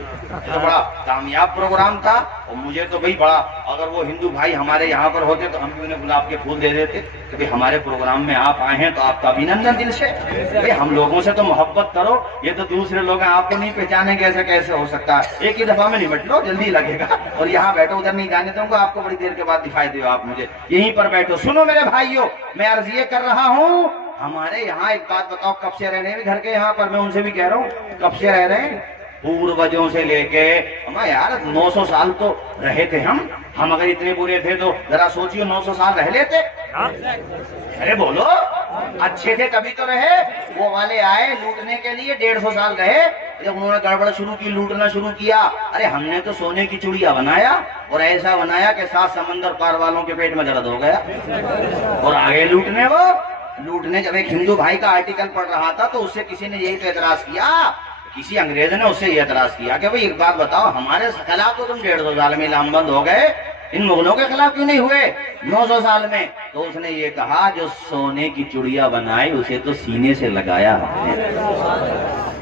یہ تو بڑا کامیاب پروگرام تھا۔ اور مجھے تو بھائی بڑا، اگر وہ ہندو بھائی ہمارے یہاں پر ہوتے تو ہم بھی انہیں گلاب کے پھول دے دیتے کہ بھائی ہمارے پروگرام میں آپ آئے ہیں تو آپ کا ابھینندن دل سے، بھائی ہم لوگوں سے تو محبت کرو، یہ تو دوسرے لوگ ہیں آپ کو نہیں پہچانے کیسے کیسے ہو سکتا ہے، ایک ہی دفعہ میں نمٹ لو، جلدی لگے گا۔ اور یہاں بیٹھو، ادھر نہیں جانے دوں گا آپ کو، بڑی دیر کے بعد دکھائی دے آپ مجھے، یہیں پر بیٹھو۔ سنو میرے بھائیوں، میں عرض یہ کر رہا ہوں، ہمارے یہاں ایک بات بتاؤ، کب سے رہ رہے ہیں گھر کے یہاں پر؟ میں ان سے بھی کہہ رہا ہوں کب سے رہ رہے ہیں؟ پوروجوں سے لے کے ہمارے یار 900 سال تو رہے تھے ہم اگر اتنے برے تھے تو ذرا سوچیے 900 سال رہ لیتے؟ ارے بولو، اچھے تھے کبھی تو رہے۔ وہ والے آئے لوٹنے کے لیے، 150 سال رہے، جب انہوں نے گڑبڑ شروع کی، لوٹنا شروع کیا، ارے ہم نے تو سونے کی چڑیا بنایا، اور ایسا بنایا کہ 7 سمندر پار والوں کے پیٹ میں درد ہو گیا، اور آگے لوٹنے۔ وہ لوٹنے جب ایک ہندو بھائی کا آرٹیکل پڑھ رہا تھا تو اس سے کسی نے یہی تو اعتراض کیا، کسی انگریز نے اس سے یہ اعتراض کیا کہ بھئی ایک بات بتاؤ، ہمارے خلاف تو تم 150 سال میں لام بند ہو گئے، ان مغلوں کے خلاف کیوں نہیں ہوئے 900 سال میں؟ تو اس نے یہ کہا جو سونے کی چڑیا بنائی اسے تو سینے سے لگایا ہم نے،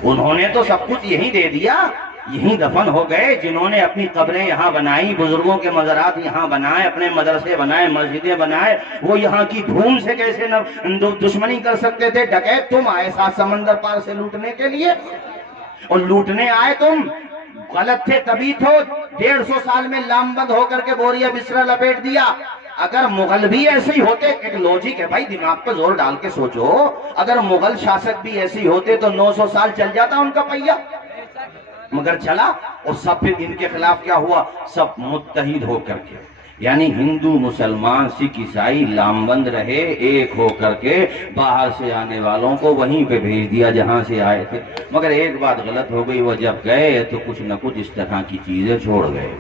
انہوں نے تو سب کچھ یہی دے دیا، یہیں دفن ہو گئے۔ جنہوں نے اپنی قبریں یہاں بنائی، بزرگوں کے مزارات یہاں بنائے، اپنے مدرسے بنائے، مسجدیں بنائے، وہ یہاں کی دھوم سے کیسے دشمنی کر سکتے تھے؟ ڈکیت تم آئے 7 سمندر پار سے لوٹنے کے لیے، اور لوٹنے آئے تم، غلط تھے تبھی تو 150 سال میں لامبند ہو کر کے بوریا بستر لپیٹ دیا۔ اگر مغل بھی ایسے ہی ہوتے، ایک لوجک ہے بھائی، دماغ پہ زور ڈال کے سوچو، اگر مغل شاسک بھی ایسے ہی ہوتے تو 900 سال چل جاتا ان کا پہیا، مگر چلا۔ اور سب پھر ان کے خلاف کیا ہوا؟ سب متحد ہو کر کے، یعنی ہندو مسلمان سکھ عیسائی لامبند رہے، ایک ہو کر کے باہر سے آنے والوں کو وہیں پہ بھیج دیا جہاں سے آئے تھے۔ مگر ایک بات غلط ہو گئی، وہ جب گئے تو کچھ نہ کچھ اس طرح کی چیزیں چھوڑ گئے،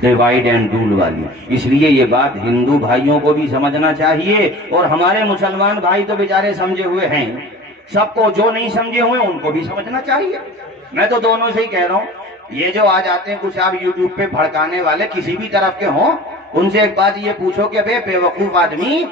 ڈیوائیڈ اینڈ رول والی۔ اس لیے یہ بات ہندو بھائیوں کو بھی سمجھنا چاہیے، اور ہمارے مسلمان بھائی تو بیچارے سمجھے ہوئے ہیں، سب کو جو نہیں سمجھے ہوئے ان کو بھی سمجھنا چاہیے۔ میں تو دونوں سے ہی کہہ رہا ہوں، یہ جو آ جاتے ہیں کچھ آپ یوٹیوب پہ بھڑکانے والے کسی بھی طرف کے ہوں، ان سے ایک بات یہ پوچھو کہ بے وقوف آدمی،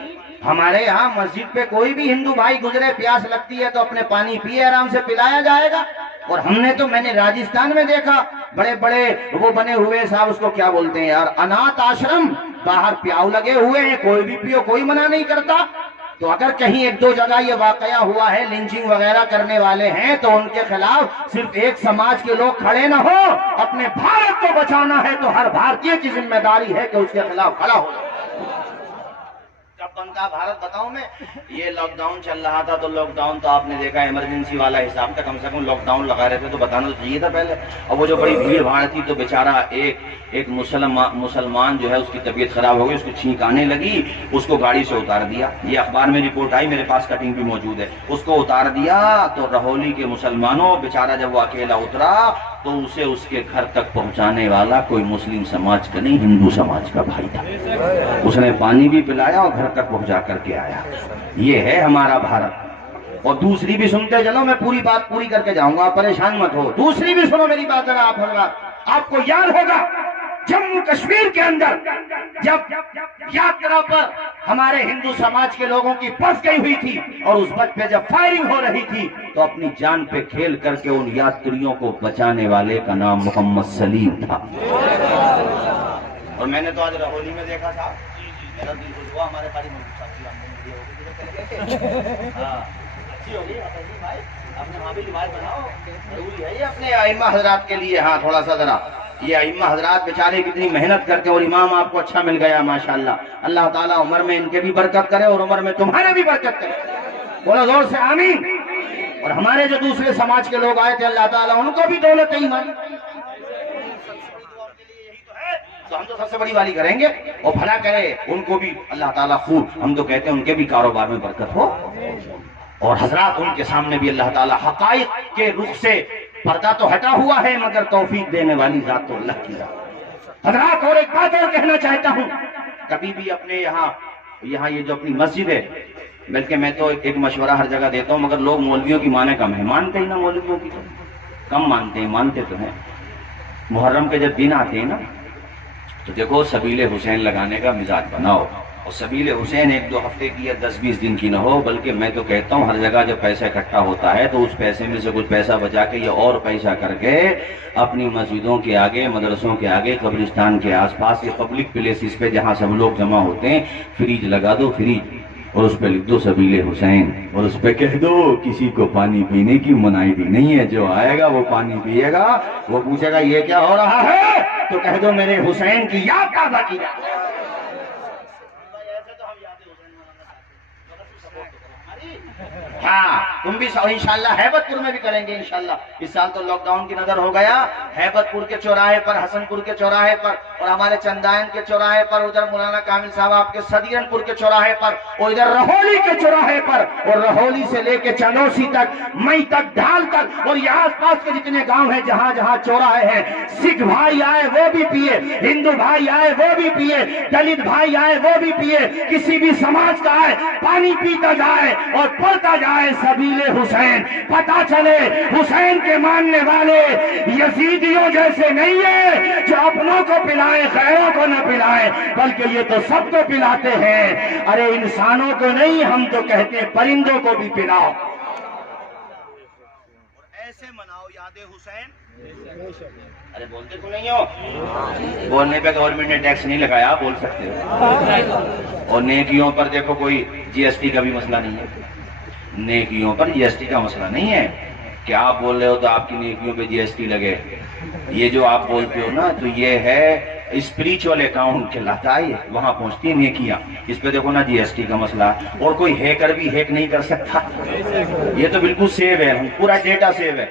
ہمارے یہاں مسجد پہ کوئی بھی ہندو بھائی گزرے، پیاس لگتی ہے تو اپنے پانی پیے، آرام سے پلایا جائے گا۔ اور ہم نے تو، میں نے راجستھان میں دیکھا، بڑے بڑے وہ بنے ہوئے صاحب، اس کو کیا بولتے ہیں یار، انات آشرم، باہر پیاؤ لگے ہوئے ہیں، کوئی بھی پیو، کوئی منع نہیں کرتا۔ تو اگر کہیں 1-2 جگہ یہ واقعہ ہوا ہے، لنچنگ وغیرہ کرنے والے ہیں، تو ان کے خلاف صرف ایک سماج کے لوگ کھڑے نہ ہو، اپنے بھارت کو بچانا ہے تو ہر بھارتیہ کی ذمہ داری ہے کہ اس کے خلاف کھڑا ہو۔ کب بنتا بھارت بتاؤں میں؟ یہ لاک ڈاؤن چل رہا تھا تو لاک ڈاؤن تو آپ نے دیکھا ایمرجنسی والا حساب تھا، کم سے کم لاک ڈاؤن لگا رہے تھے تو بتانا تو چاہیے تھا پہلے۔ اور وہ جو بڑی بھیڑ بھاڑ تھی تو بیچارہ ایک مسلمان جو ہے اس کی طبیعت خراب ہو گئی، اس کو چھینک آنے لگی، اس کو گاڑی سے اتار دیا، یہ اخبار میں رپورٹ آئی، میرے پاس کٹنگ بھی موجود ہے، اس کو اتار دیا۔ تو رہولی کے مسلمانوں، بیچارہ جب وہ اکیلا اترا تو اسے اس کے گھر تک پہنچانے والا کوئی مسلم سماج کا نہیں، ہندو سماج کا بھائی تھا۔ اس نے پانی بھی پلایا اور گھر تک پہنچا کر کے آیا۔ یہ ہے ہمارا بھارت۔ اور دوسری بھی سنتے چلو، میں پوری بات پوری کر کے جاؤں گا، آپ پریشان مت ہو۔ دوسری بھی سنو میری بات ذرا آپ حضرات۔ آپ کو یاد ہوگا جموں کشمیر کے اندر جب یاترا پر ہمارے ہندو سماج کے لوگوں کی بس گئی ہوئی تھی اور اس بس پہ جب فائرنگ ہو رہی تھی تو اپنی جان پہ کھیل کر کے ان یاتریوں کو بچانے والے کا نام محمد سلیم تھا۔ اور میں نے تو آج رہولی میں دیکھا تھا، میرا دل خوش ہوا، ہمارے قاری ملک اچھی ہوگی بھائی، اپنے وہاں بھی روایت بناؤ، ضروری ہے یہ اپنے ائمہ حضرات کے لیے۔ ہاں تھوڑا سا ذرا، یہ ائمہ حضرات بیچارے کتنی محنت کرتے اور امام آپ کو اچھا مل گیا ماشاءاللہ۔ اللہ تعالیٰ عمر میں ان کے بھی برکت کرے اور عمر میں تمہارے بھی برکت کرے، بولو زور سے آمین۔ اور ہمارے جو دوسرے سماج کے لوگ آئے تھے اللہ تعالیٰ ان کو بھی دولت ایمان، تو ہم تو سب سے بڑی والی کریں گے اور بھلا کرے ان کو بھی اللہ تعالیٰ خوب، ہم تو کہتے ہیں ان کے بھی کاروبار میں برکت ہو، اور حضرات ان کے سامنے بھی اللہ تعالیٰ حقائق کے رخ سے پردہ تو ہٹا ہوا ہے مگر توفیق دینے والی ذات تو اللہ کی ذات۔ حضرات اور ایک بات اور کہنا چاہتا ہوں، کبھی بھی اپنے یہاں یہ جو اپنی مسجد ہے، بلکہ میں تو ایک مشورہ ہر جگہ دیتا ہوں مگر لوگ مولویوں کی مانے کم ہے، مانتے ہی نا مولویوں کی، کم مانتے ہیں، مانتے تو ہیں۔ محرم کے جب دن آتے ہیں نا تو دیکھو سبیل حسین لگانے کا مزاج بناؤ، اور سبیل حسین 1-2 ہفتے کی یا 10-20 دن کی نہ ہو، بلکہ میں تو کہتا ہوں ہر جگہ جب پیسہ اکٹھا ہوتا ہے تو اس پیسے میں سے کچھ پیسہ بچا کے یا اور پیسہ کر کے اپنی مسجدوں کے آگے، مدرسوں کے آگے، قبرستان کے آس پاس کے پبلک پلیسز پہ جہاں سب لوگ جمع ہوتے ہیں فریج لگا دو، فریج، اور اس پہ لکھ دو سبیل حسین، اور اس پہ کہہ دو کسی کو پانی پینے کی منائی نہیں ہے، جو آئے گا وہ پانی پیے گا، وہ پوچھے گا یہ کیا ہو رہا ہے تو کہہ دو میرے حسین کی یاد تازہ کی جائے۔ ہاں تم بھی انشاءاللہ ہیبت پور میں بھی کریں گے انشاءاللہ۔ اس سال تو لاک ڈاؤن کی نظر ہو گیا، ہیبت پور کے چوراہے پر، حسن پور کے چوراہے پر، اور ہمارے چندائن کے چوراہے پر، ادھر مولانا کامل صاحب آپ کے صدیرن پور کے چوراہے پر، اور ادھر رہولی کے چوراہے پر، اور رہولی سے لے کے چنوسی تک، مئی تک، ڈھال تک، اور یہ آس پاس کے جتنے گاؤں ہیں جہاں جہاں چوراہے ہیں، سکھ بھائی آئے وہ بھی پیے، ہندو بھائی آئے وہ بھی پیے، دلت بھائی آئے وہ بھی پیے، کسی بھی سماج کا آئے پانی پیتا جائے اور پڑھتا جائے سبیل حسین۔ پتہ چلے حسین کے ماننے والے یزیدیوں جیسے نہیں ہیں جو اپنوں کو پلائیں غیروں کو نہ پلائیں، بلکہ یہ تو سب کو پلاتے ہیں۔ ارے انسانوں کو نہیں، ہم تو کہتے ہیں پرندوں کو بھی پلاؤ، ایسے مناؤ یاد حسین۔ ارے بولتے تو نہیں ہو، بولنے پہ گورنمنٹ نے ٹیکس نہیں لگایا، بول سکتے ہو۔ اور نیکیوں پر دیکھو کوئی جی ایس ٹی کا بھی مسئلہ نہیں ہے، نیکیوں پر جی ایس ٹی کا مسئلہ نہیں ہے کہ آپ بول رہے ہو تو آپ کی نیکیوں پہ جی ایس ٹی لگے۔ یہ جو آپ بولتے ہو نا تو یہ ہے اسپریچول اکاؤنٹ کہلاتا ہے، وہاں پہنچتی ہیں نیکیاں، اس پہ دیکھو نا جی ایس ٹی کا مسئلہ، اور کوئی ہیکر بھی ہیک نہیں کر سکتا، یہ تو بالکل سیو ہے، پورا ڈیٹا سیو ہے،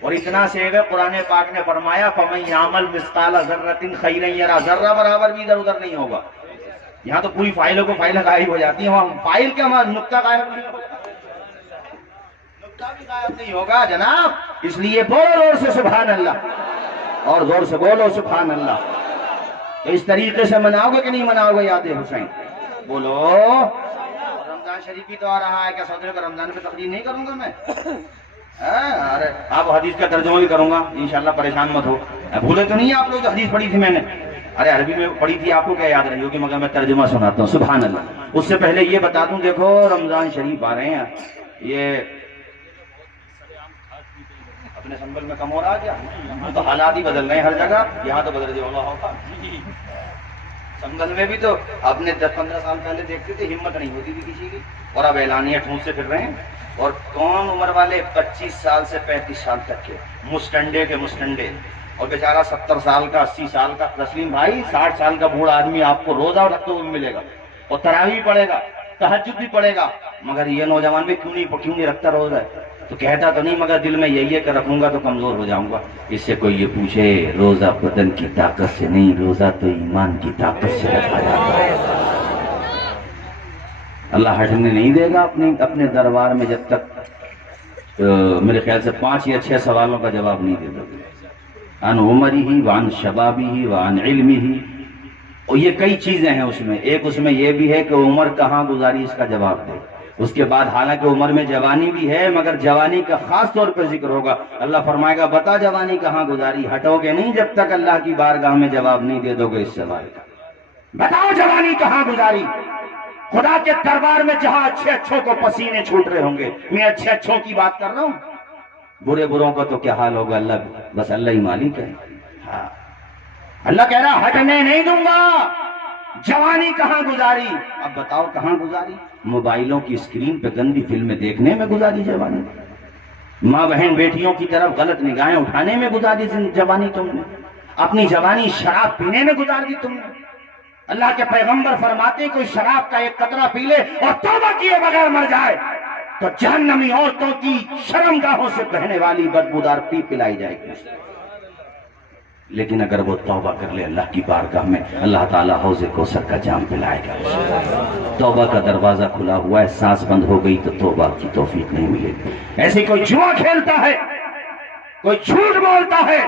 اور اتنا سیو ہے قرآن پاک نے فرمایا فَمَن يَعْمَلْ مِثْقَالَ ذَرَّةٍ خَيْرًا يَرَهُ، ذرہ برابر بھی ادھر ادھر نہیں ہوگا۔ یہاں تو پوری فائلوں کو فائلیں غائب ہو جاتی ہیں، وہاں فائل کے ہمارا نقطہ غائب نہیں ہوگا، نقطہ بھی غائب نہیں ہوگا جناب۔ اس لیے بولو زور سے سبحان اللہ، اور زور سے بولو سبحان اللہ۔ تو اس طریقے سے مناؤ گے کہ نہیں مناؤ گے یاد حسین؟ بولو۔ رمضان شریف بھی تو آ رہا ہے، کیا سوچ رہے ہو کہ رمضان میں تقریر نہیں کروں گا میں؟ ارے آپ حدیث کا ترجمہ بھی کروں گا انشاءاللہ، پریشان مت ہو۔ بھولے تو نہیں آپ لوگ جو حدیث پڑھی تھی میں نے؟ ارے عربی میں پڑھی تھی، آپ کو کیا یاد رہی ہوگی، مگر میں ترجمہ سناتا ہوں سبحان اللہ۔ اس سے پہلے یہ بتا دوں، دیکھو رمضان شریف آ رہے ہیں، یہ اپنے سنبل میں کم ہو رہا کیا؟ تو حالات ہی بدل رہے ہیں ہر جگہ، یہاں تو بدل دیا ہوگا۔ سنبل میں بھی تو اپنے 10-15 سال پہلے دیکھتے تھے ہمت نہیں ہوتی تھی کسی کی، اور اب اعلانیہ ٹھونس سے پھر رہے ہیں، اور کون عمر والے 25 سال سے 35 سال تک کے مسٹنڈے کے مسٹنڈے، اور بیچارہ 70 سال کا 80 سال کا تسلیم بھائی 60 سال کا بوڑھا آدمی آپ کو روزہ رکھتے ہوئے ملے گا، اور تراویح پڑھے گا، تہجد بھی پڑھے گا، مگر یہ نوجوان بھی کیوں نہیں رکھتا روزہ؟ تو کہتا تو نہیں مگر دل میں یہی ہے کہ رکھوں گا تو کمزور ہو جاؤں گا۔ اس سے کوئی یہ پوچھے، روزہ بدن کی طاقت سے نہیں، روزہ تو ایمان کی طاقت سے رکھا جاتا ہے۔ اللہ ہٹنے نہیں دے گا اپنے دربار میں جب تک میرے خیال سے 5 یا 6 سوالوں کا جواب نہیں دے دو گے۔ عن عمرہ وعن شبابہ وعن علمہ، اور یہ کئی چیزیں ہیں اس میں. ایک اس میں یہ بھی ہے کہ عمر کہاں گزاری اس کا جواب دے. اس کے بعد حالانکہ عمر میں جوانی بھی ہے مگر جوانی کا خاص طور پر ذکر ہوگا. اللہ فرمائے گا بتا جوانی کہاں گزاری، ہٹو گے نہیں جب تک اللہ کی بارگاہ میں جواب نہیں دے دو گے اس سوال کا. بتاؤ جوانی کہاں گزاری. خدا کے دربار میں جہاں اچھے اچھوں کو پسینے چھوٹ رہے ہوں گے، میں اچھے اچھوں کی بات کر رہا ہوں، برے بروں کا تو کیا حال ہوگا اللہ بس اللہ ہی مالک ہے. ہاں اللہ کہہ رہا ہٹنے نہیں دوں گا. جوانی کہاں گزاری؟ اب بتاؤ کہاں گزاری؟ موبائلوں کی اسکرین پہ گندی فلمیں دیکھنے میں گزاری جوانی. ماں بہن بیٹیوں کی طرف غلط نگاہیں اٹھانے میں گزاری جوانی تم نے. اپنی جوانی شراب پینے میں گزار دی تم نے. اللہ کے پیغمبر فرماتے ہیں کوئی شراب کا ایک قطرہ پی لے اور توبہ کیے بغیر مر جائے تو جہنمی عورتوں کی شرمگاہوں سے بہنے والی بدبودار پی پلائی جائے گی. لیکن اگر وہ توبہ کر لے اللہ کی بارگاہ میں اللہ تعالیٰ حوض کوثر کا جام پلائے گا. توبہ کا دروازہ کھلا ہوا ہے، سانس بند ہو گئی تو توبہ کی توفیق نہیں ملے گی. ایسے کوئی جوا کھیلتا ہے، کوئی جھوٹ بولتا ہے،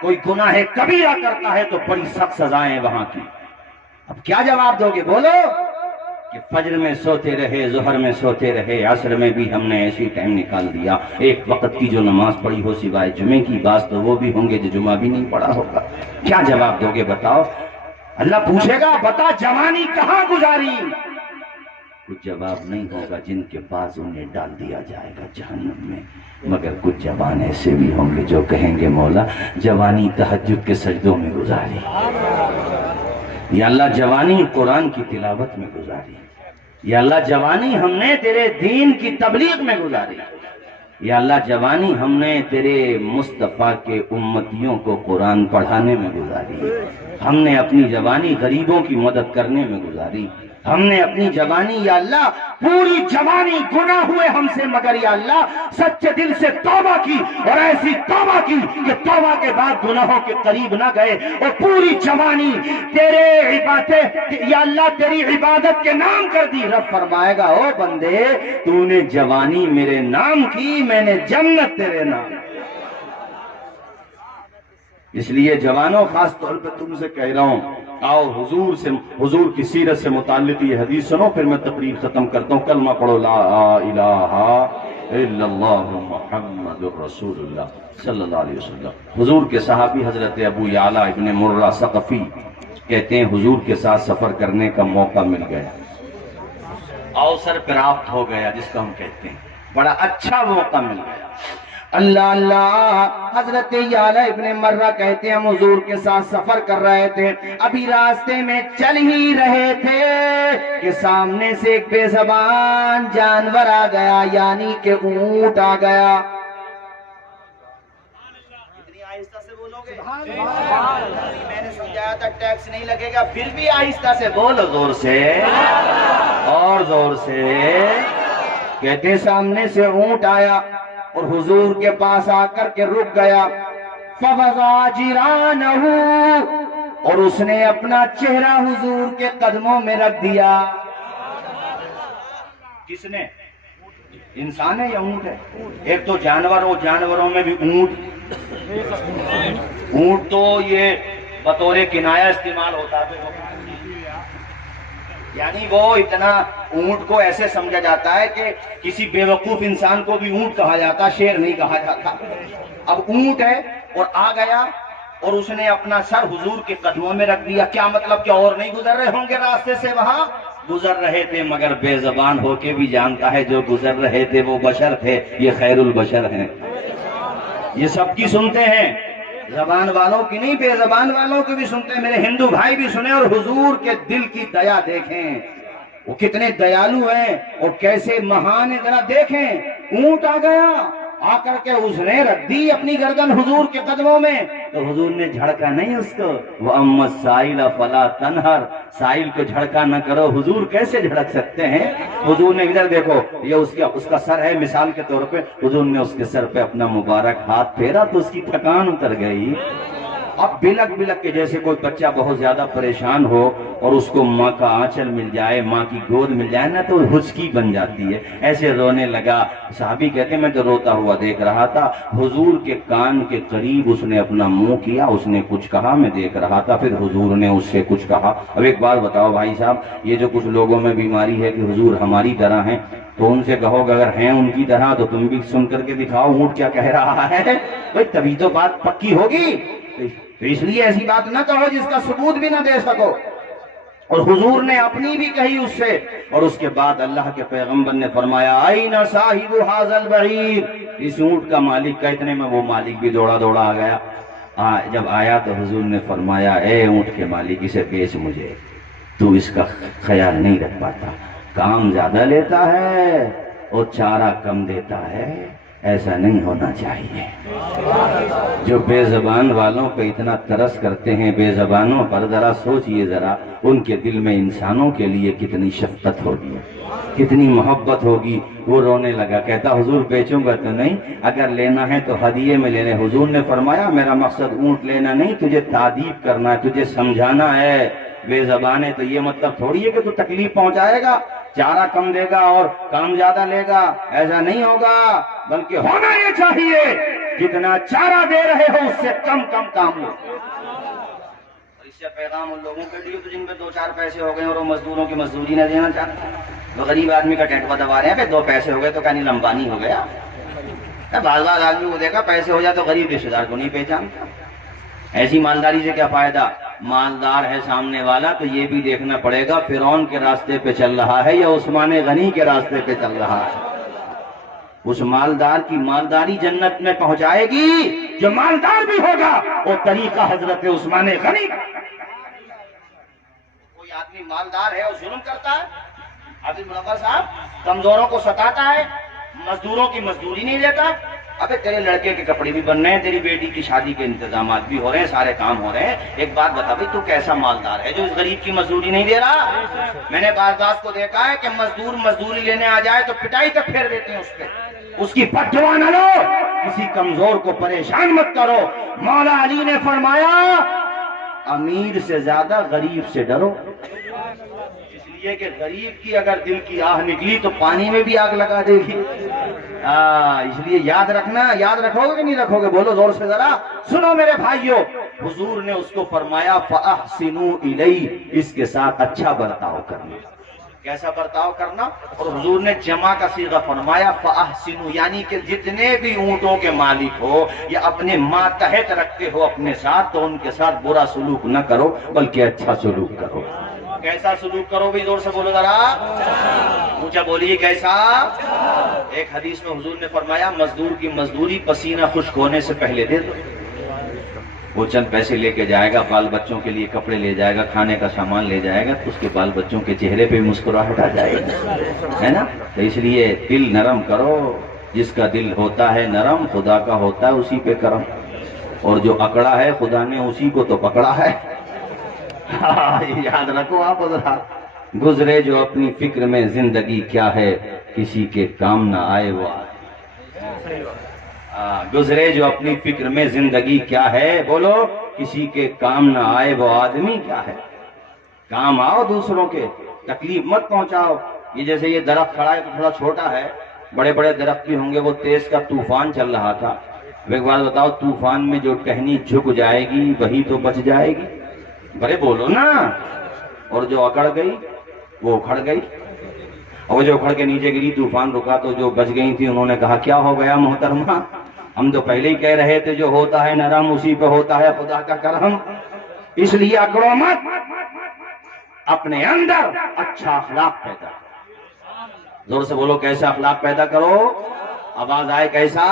کوئی گناہ کبیرہ کرتا ہے تو بڑی سخت سزائیں وہاں کی. اب کیا جواب دو گے؟ بولو کہ فجر میں سوتے رہے، ظہر میں سوتے رہے، عصر میں بھی ہم نے ایسی ٹائم نکال دیا. ایک وقت کی جو نماز پڑھی ہو سوائے جمعے کی، بعض تو وہ بھی ہوں گے جو جمعہ بھی نہیں پڑھا ہوگا. کیا جواب دو گے بتاؤ؟ اللہ پوچھے گا بتا جوانی کہاں گزاری. کچھ جواب نہیں ہوگا جن کے پاس انہیں ڈال دیا جائے گا جہنم میں. مگر کچھ جوان ایسے بھی ہوں گے جو کہیں گے مولا جوانی تہجد کے سجدوں میں گزاری، یا اللہ جوانی قرآن کی تلاوت میں گزاری، یا اللہ جوانی ہم نے تیرے دین کی تبلیغ میں گزاری، یا اللہ جوانی ہم نے تیرے مصطفیٰ کے امتیوں کو قرآن پڑھانے میں گزاری، ہم نے اپنی جوانی غریبوں کی مدد کرنے میں گزاری، ہم نے اپنی جوانی یا اللہ پوری جوانی گناہ ہوئے ہم سے مگر یا اللہ سچے دل سے توبہ کی اور ایسی توبہ کی کہ توبہ کے بعد گناہوں کے قریب نہ گئے اور پوری جوانی تیرے عبادت یا اللہ تیری عبادت کے نام کر دی. رب فرمائے گا او بندے تو نے جوانی میرے نام کی، میں نے جنت تیرے نام. اس لیے جوانوں خاص طور پہ تم سے کہہ رہا ہوں آؤ حضور کی سیرت سے متعلق یہ حدیث سنو پھر میں تقریر ختم کرتا ہوں. کلمہ پڑھو لا الہ الا اللہ محمد رسول اللہ صلی اللہ علیہ وسلم. حضور کے صحابی حضرت ابو یعلا ابن مرہ ثقفی کہتے ہیں حضور کے ساتھ سفر کرنے کا موقع مل گیا، اوسر پراپت ہو گیا جس کو ہم کہتے ہیں، بڑا اچھا موقع مل گیا. اللہ اللہ حضرت یعلا ابن مرہ کہتے ہیں ہم حضور کے ساتھ سفر کر رہے تھے، ابھی راستے میں چل ہی رہے تھے کہ سامنے سے ایک بے زبان جانور آ گیا، یعنی کہ اونٹ آ گیا. اتنی آہستہ سے بولو گے؟ میں نے سمجھایا تھا ٹیکس نہیں لگے گا، پھر بھی آہستہ سے بولو، زور سے اور زور سے. کہتے سامنے سے اونٹ آیا اور حضور کے پاس آ کر کے رک گیا. فَوَضَعَ جِرَانَهُ اور اس نے اپنا چہرہ حضور کے قدموں میں رکھ دیا. کس نے؟ انسان ہے یا اونٹ ہے؟ ایک تو جانور ہو، جانوروں میں بھی اونٹ. اونٹ تو یہ بطور کنایہ استعمال ہوتا ہے، یعنی وہ اتنا اونٹ کو ایسے سمجھا جاتا ہے کہ کسی بے وقوف انسان کو بھی اونٹ کہا جاتا، شیر نہیں کہا جاتا. اب اونٹ ہے اور آ گیا اور اس نے اپنا سر حضور کے قدموں میں رکھ دیا. کیا مطلب کہ اور نہیں گزر رہے ہوں گے راستے سے؟ وہاں گزر رہے تھے مگر بے زبان ہو کے بھی جانتا ہے جو گزر رہے تھے وہ بشر تھے، یہ خیر البشر ہیں، یہ سب کی سنتے ہیں، زبان والوں کی نہیں بے زبان والوں کی بھی سنتے ہیں. میرے ہندو بھائی بھی سنیں اور حضور کے دل کی دیا دیکھیں، وہ کتنے دیالو ہیں اور کیسے مہان ہیں، ذرا دیکھیں. اونٹ آ گیا، آ کر کے اس نے رکھ دی اپنی گردن حضور کے قدموں میں تو حضور نے جھڑکا نہیں اس کو. وَأَمَّا السَّائِلَ فَلَا تَنْهَرْ سائل کو جھڑکا نہ کرو. حضور کیسے جھڑک سکتے ہیں؟ حضور نے ادھر دیکھو، یہ اس کا سر ہے مثال کے طور پہ، حضور نے اس کے سر پہ اپنا مبارک ہاتھ پھیرا تو اس کی تھکان اتر گئی. اب بلک بلک کے جیسے کوئی بچہ بہت زیادہ پریشان ہو اور اس کو ماں کا آنچل مل جائے، ماں کی گود مل جائے نا، تو ہچکی بن جاتی ہے، ایسے رونے لگا۔ صحابی کہتے ہیں میں تو روتا ہوا دیکھ رہا تھا، حضور کے کان کے قریب اس نے اپنا منہ کیا، اس نے کچھ کہا، میں دیکھ رہا تھا، پھر حضور نے اس سے کچھ کہا۔ اب ایک بات بتاؤ بھائی صاحب، یہ جو کچھ لوگوں میں بیماری ہے کہ حضور ہماری طرح ہیں، تو ان سے کہو کہ اگر ہیں ان کی طرح تو تم بھی سن کر کے دکھاؤ اونٹ کیا کہہ رہا ہے، بھئی تبھی تو بات پکی ہوگی۔ تو اس لیے ایسی بات نہ کہو جس کا ثبوت بھی نہ دے سکو۔ اور حضور نے اپنی بھی کہی اس سے، اور اس کے بعد اللہ کے پیغمبر نے فرمایا آئین صاحب ھذا البعیر، اس اونٹ کا مالک کا، اتنے میں وہ مالک بھی دوڑا دوڑا آ گیا۔ جب آیا تو حضور نے فرمایا اے اونٹ کے مالک، اسے بیچ مجھے، تو اس کا خیال نہیں رکھ پاتا، کام زیادہ لیتا ہے اور چارہ کم دیتا ہے، ایسا نہیں ہونا چاہیے۔ جو بے زبان والوں پہ اتنا ترس کرتے ہیں، بے زبانوں پر ذرا سوچئے، ذرا ان کے دل میں انسانوں کے لیے کتنی شفقت ہوگی، کتنی محبت ہوگی۔ وہ رونے لگا، کہتا حضور بیچوں گا تو نہیں، اگر لینا ہے تو ہدیے میں لینے۔ حضور نے فرمایا میرا مقصد اونٹ لینا نہیں، تجھے تعدیب کرنا ہے، تجھے سمجھانا ہے۔ بے زبان ہے تو یہ مطلب تھوڑی ہے کہ تو تکلیف پہنچائے گا، چارہ کم دے گا اور کام زیادہ لے گا، ایسا نہیں ہوگا، بلکہ ہونا یہ چاہیے جتنا چارہ دے رہے ہو اس سے کم کم کام لو۔ اور اس سے پیغام ان لوگوں کے لیے تو جن پہ دو چار پیسے ہو گئے اور وہ مزدوروں کی مزدوری نہ دینا چاہتے ہیں، تو غریب آدمی کا ٹینٹوا دبا رہے ہیں کہ دو پیسے ہو گئے تو کہیں لمبانی ہو گیا۔ بعض بعض آدمی کو دیکھا پیسے ہو جائے تو غریب رشتے دار کو نہیں پہچانتا۔ ایسی مالداری سے کیا فائدہ؟ مالدار ہے سامنے والا تو یہ بھی دیکھنا پڑے گا فرعون کے راستے پہ چل رہا ہے یا عثمان غنی کے راستے پہ چل رہا ہے۔ اس مالدار کی مالداری جنت میں پہنچائے گی جو مالدار بھی ہوگا، وہ طریقہ حضرت عثمان غنی کا۔ کوئی آدمی مالدار ہے اور ظلم کرتا ہے، حافظ منور صاحب کمزوروں کو ستاتا ہے، مزدوروں کی مزدوری نہیں لیتا، ابے تیرے لڑکے کے کپڑے بھی بن رہے ہیں، تیری بیٹی کی شادی کے انتظامات بھی ہو رہے ہیں، سارے کام ہو رہے ہیں، ایک بات بتا بھائی تو کیسا مالدار ہے جو اس غریب کی مزدوری نہیں دے رہا؟ میں نے بعض کو دیکھا ہے کہ مزدور مزدوری لینے آ جائے تو پٹائی تک پھیر دیتے ہیں اس پہ، اس کی بددعا نہ لو، کسی کمزور کو پریشان مت کرو۔ مولا علی نے فرمایا امیر سے زیادہ غریب سے ڈرو، اس لیے کہ غریب کی اگر دل کی آہ نکلی تو پانی میں بھی آگ لگا دے گی۔ اس لیے یاد رکھنا، یاد رکھو گے کہ نہیں رکھو گے؟ بولو زور سے ذرا، سنو میرے بھائیوں، حضور نے اس کو فرمایا فَأَحْسِنُوا إِلَيْهِ، اس کے ساتھ اچھا برتاؤ کرنا۔ کیسا برتاؤ کرنا؟ اور حضور نے جمع کا صیغہ فرمایا فَأَحْسِنُوا، یعنی کہ جتنے بھی اونٹوں کے مالک ہو یا اپنے ماتحت رکھتے ہو اپنے ساتھ، تو ان کے ساتھ برا سلوک نہ کرو بلکہ اچھا سلوک کرو۔ کیسا سلوک کرو بھی؟ زور سے بولو ذرا، اونچا بولیے کیسا؟ ایک حدیث میں حضور نے فرمایا مزدور کی مزدوری پسینہ خشک ہونے سے پہلے دے دو۔ وہ چند پیسے لے کے جائے گا، بال بچوں کے لیے کپڑے لے جائے گا، کھانے کا سامان لے جائے گا، تو اس کے بال بچوں کے چہرے پہ مسکراہٹ آ جائے گی، ہے نا؟ تو اس لیے دل نرم کرو، جس کا دل ہوتا ہے نرم خدا کا ہوتا ہے اسی پہ کرم، اور جو اکڑا ہے خدا نے اسی کو تو پکڑا ہے۔ یاد رکھو آپ حضرات، گزرے جو اپنی فکر میں زندگی کیا ہے، کسی کے کام نہ آئے وہ گزرے جو اپنی فکر میں زندگی کیا ہے، بولو کسی کے کام نہ آئے وہ آدمی کیا ہے۔ کام آؤ دوسروں کے، تکلیف مت پہنچاؤ۔ یہ جیسے یہ درخت کھڑا ہے تو تھوڑا چھوٹا ہے، بڑے بڑے درخت کی ہوں گے، وہ تیز کا طوفان چل رہا تھا، ایک بات بتاؤ، طوفان میں جو ٹہنی جھک جائے گی وہی تو بچ جائے گی، بڑے بولو نا، اور جو اکڑ گئی وہ اکھڑ گئی، اور جو اکھڑ کے نیچے گری طوفان رکا تو جو بچ گئی تھی انہوں نے کہا کیا ہو گیا محترمہ، ہم تو پہلے ہی کہہ رہے تھے جو ہوتا ہے نرم اسی پہ ہوتا ہے خدا کا کرم۔ اس لیے اکڑو مت، اپنے اندر اچھا اخلاق پیدا کرو۔ زور سے بولو کیسا اخلاق پیدا کرو، آواز آئے کیسا؟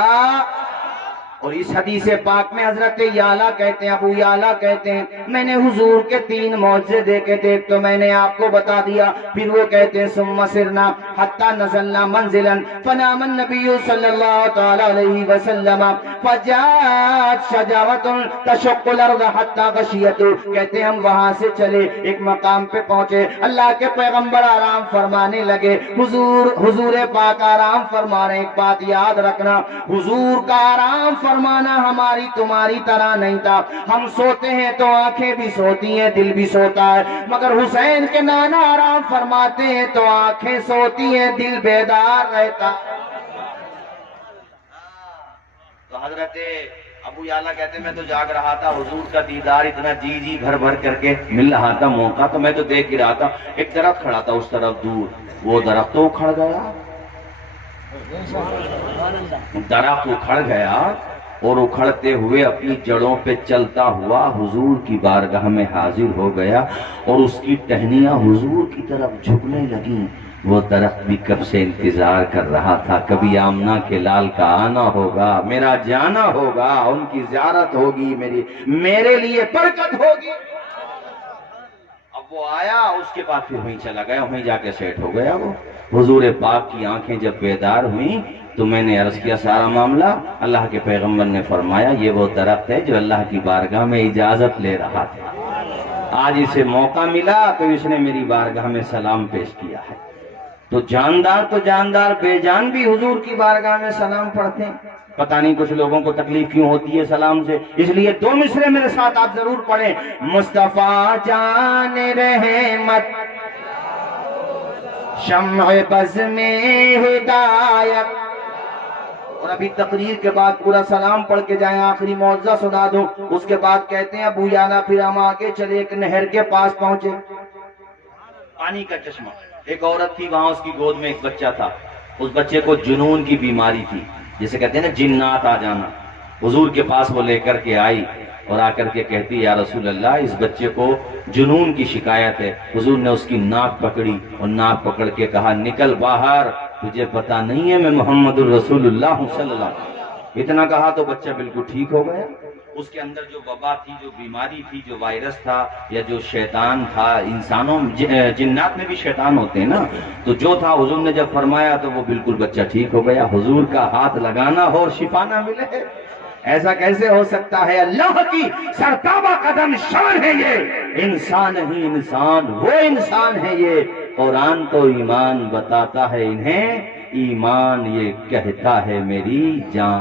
اور اس حدیث پاک میں حضرت یعلا کہتے ہیں، ابو یعلا کہتے ہیں میں نے حضور کے 3 معجزے دیکھے تھے، تو میں نے آپ کو بتا دیا۔ پھر وہ کہتے ہیں ثم سرنا حتی نزلنا منزلا فنام النبی صلی اللہ تعالی علیہ وسلم فجاءت شجاوۃ تشق الارض حتی غشیت، کہتے ہیں ہم وہاں سے چلے، ایک مقام پہ پہنچے، اللہ کے پیغمبر آرام فرمانے لگے، حضور پاک آرام فرما رہے ہیں۔ ایک بات یاد رکھنا، حضور کا آرام فرما فرمانا ہماری تمہاری طرح نہیں تھا، ہم سوتے ہیں تو آنکھیں بھی سوتی ہیں، دل بھی سوتا ہے، مگر حسین کے نانا آرام فرماتے ہیں تو آنکھیں سوتی ہیں، دل بیدار رہتا۔ تو حضرت ابو یعلا کہتے ہیں میں تو جاگ رہا تھا، حضور کا دیدار اتنا جی بھر بھر کر کے مل رہا تھا، موقع تو میں تو دیکھ ہی رہا تھا، ایک درخت کھڑا تھا اس طرف دور، وہ درخت تو اکھڑ گیا، درخت اکھڑ گیا اور اکھڑتے ہوئے اپنی جڑوں پہ چلتا ہوا حضور کی بارگاہ میں حاضر ہو گیا، اور اس کی ٹہنیاں حضور کی طرف جھکنے لگیں۔ وہ درخت بھی کب سے انتظار کر رہا تھا، کبھی آمنہ کے لال کا آنا ہوگا، میرا جانا ہوگا، ان کی زیارت ہوگی، میرے لیے برکت ہوگی۔ اب وہ آیا، اس کے بعد پھر وہیں چلا گیا، وہیں جا کے سیٹ ہو گیا۔ وہ حضور پاک کی آنکھیں جب بیدار ہوئیں تو میں نے عرض کیا سارا معاملہ، اللہ کے پیغمبر نے فرمایا یہ وہ درخت ہے جو اللہ کی بارگاہ میں اجازت لے رہا تھا، آج اسے موقع ملا تو اس نے میری بارگاہ میں سلام پیش کیا ہے۔ تو جاندار بے جان بھی حضور کی بارگاہ میں سلام پڑھتے ہیں۔ پتہ نہیں کچھ لوگوں کو تکلیف کیوں ہوتی ہے سلام سے، اس لیے دو مصرے میرے ساتھ آپ ضرور پڑھیں، مصطفیٰ جان رحمت شمع بز میں ہدایت۔ اور ابھی تقریر کے بعد پورا سلام پڑھ کے جائیں، آخری معجزہ سنا دوں، اس کے بعد کہتے ہیں ابو یعلا پھر ہم آگے چلے، ایک نہر کے پاس پہنچے، پانی کا چشمہ، ایک عورت تھی وہاں، اس کی گود میں ایک بچہ تھا، اس بچے کو جنون کی بیماری تھی، جسے کہتے ہیں نا جنات آ جانا۔ حضور کے پاس وہ لے کر کے آئی اور آ کر کے کہتی یا رسول اللہ اس بچے کو جنون کی شکایت ہے۔ حضور نے اس کی ناک پکڑی اور ناک پکڑ کے کہا نکل باہر، تجھے پتا نہیں ہے میں محمد الرسول اللہ ہوں صلی اللہ علیہ وسلم۔ اتنا کہا تو بچہ بالکل ٹھیک ہو گیا۔ اس کے اندر جو وبا تھی، جو بیماری تھی، جو وائرس تھا یا جو شیطان تھا، انسانوں جنات میں بھی شیطان ہوتے ہیں نا، تو جو تھا حضور نے جب فرمایا تو وہ بالکل بچہ ٹھیک ہو گیا۔ حضور کا ہاتھ لگانا ہو اور شفا نہ ملے، ایسا کیسے ہو سکتا ہے؟ اللہ کی سرتابہ قدم شان ہے یہ، انسان ہی انسان، وہ انسان ہے یہ۔ قرآن تو ایمان بتاتا ہے انہیں، ایمان یہ کہتا ہے میری جان۔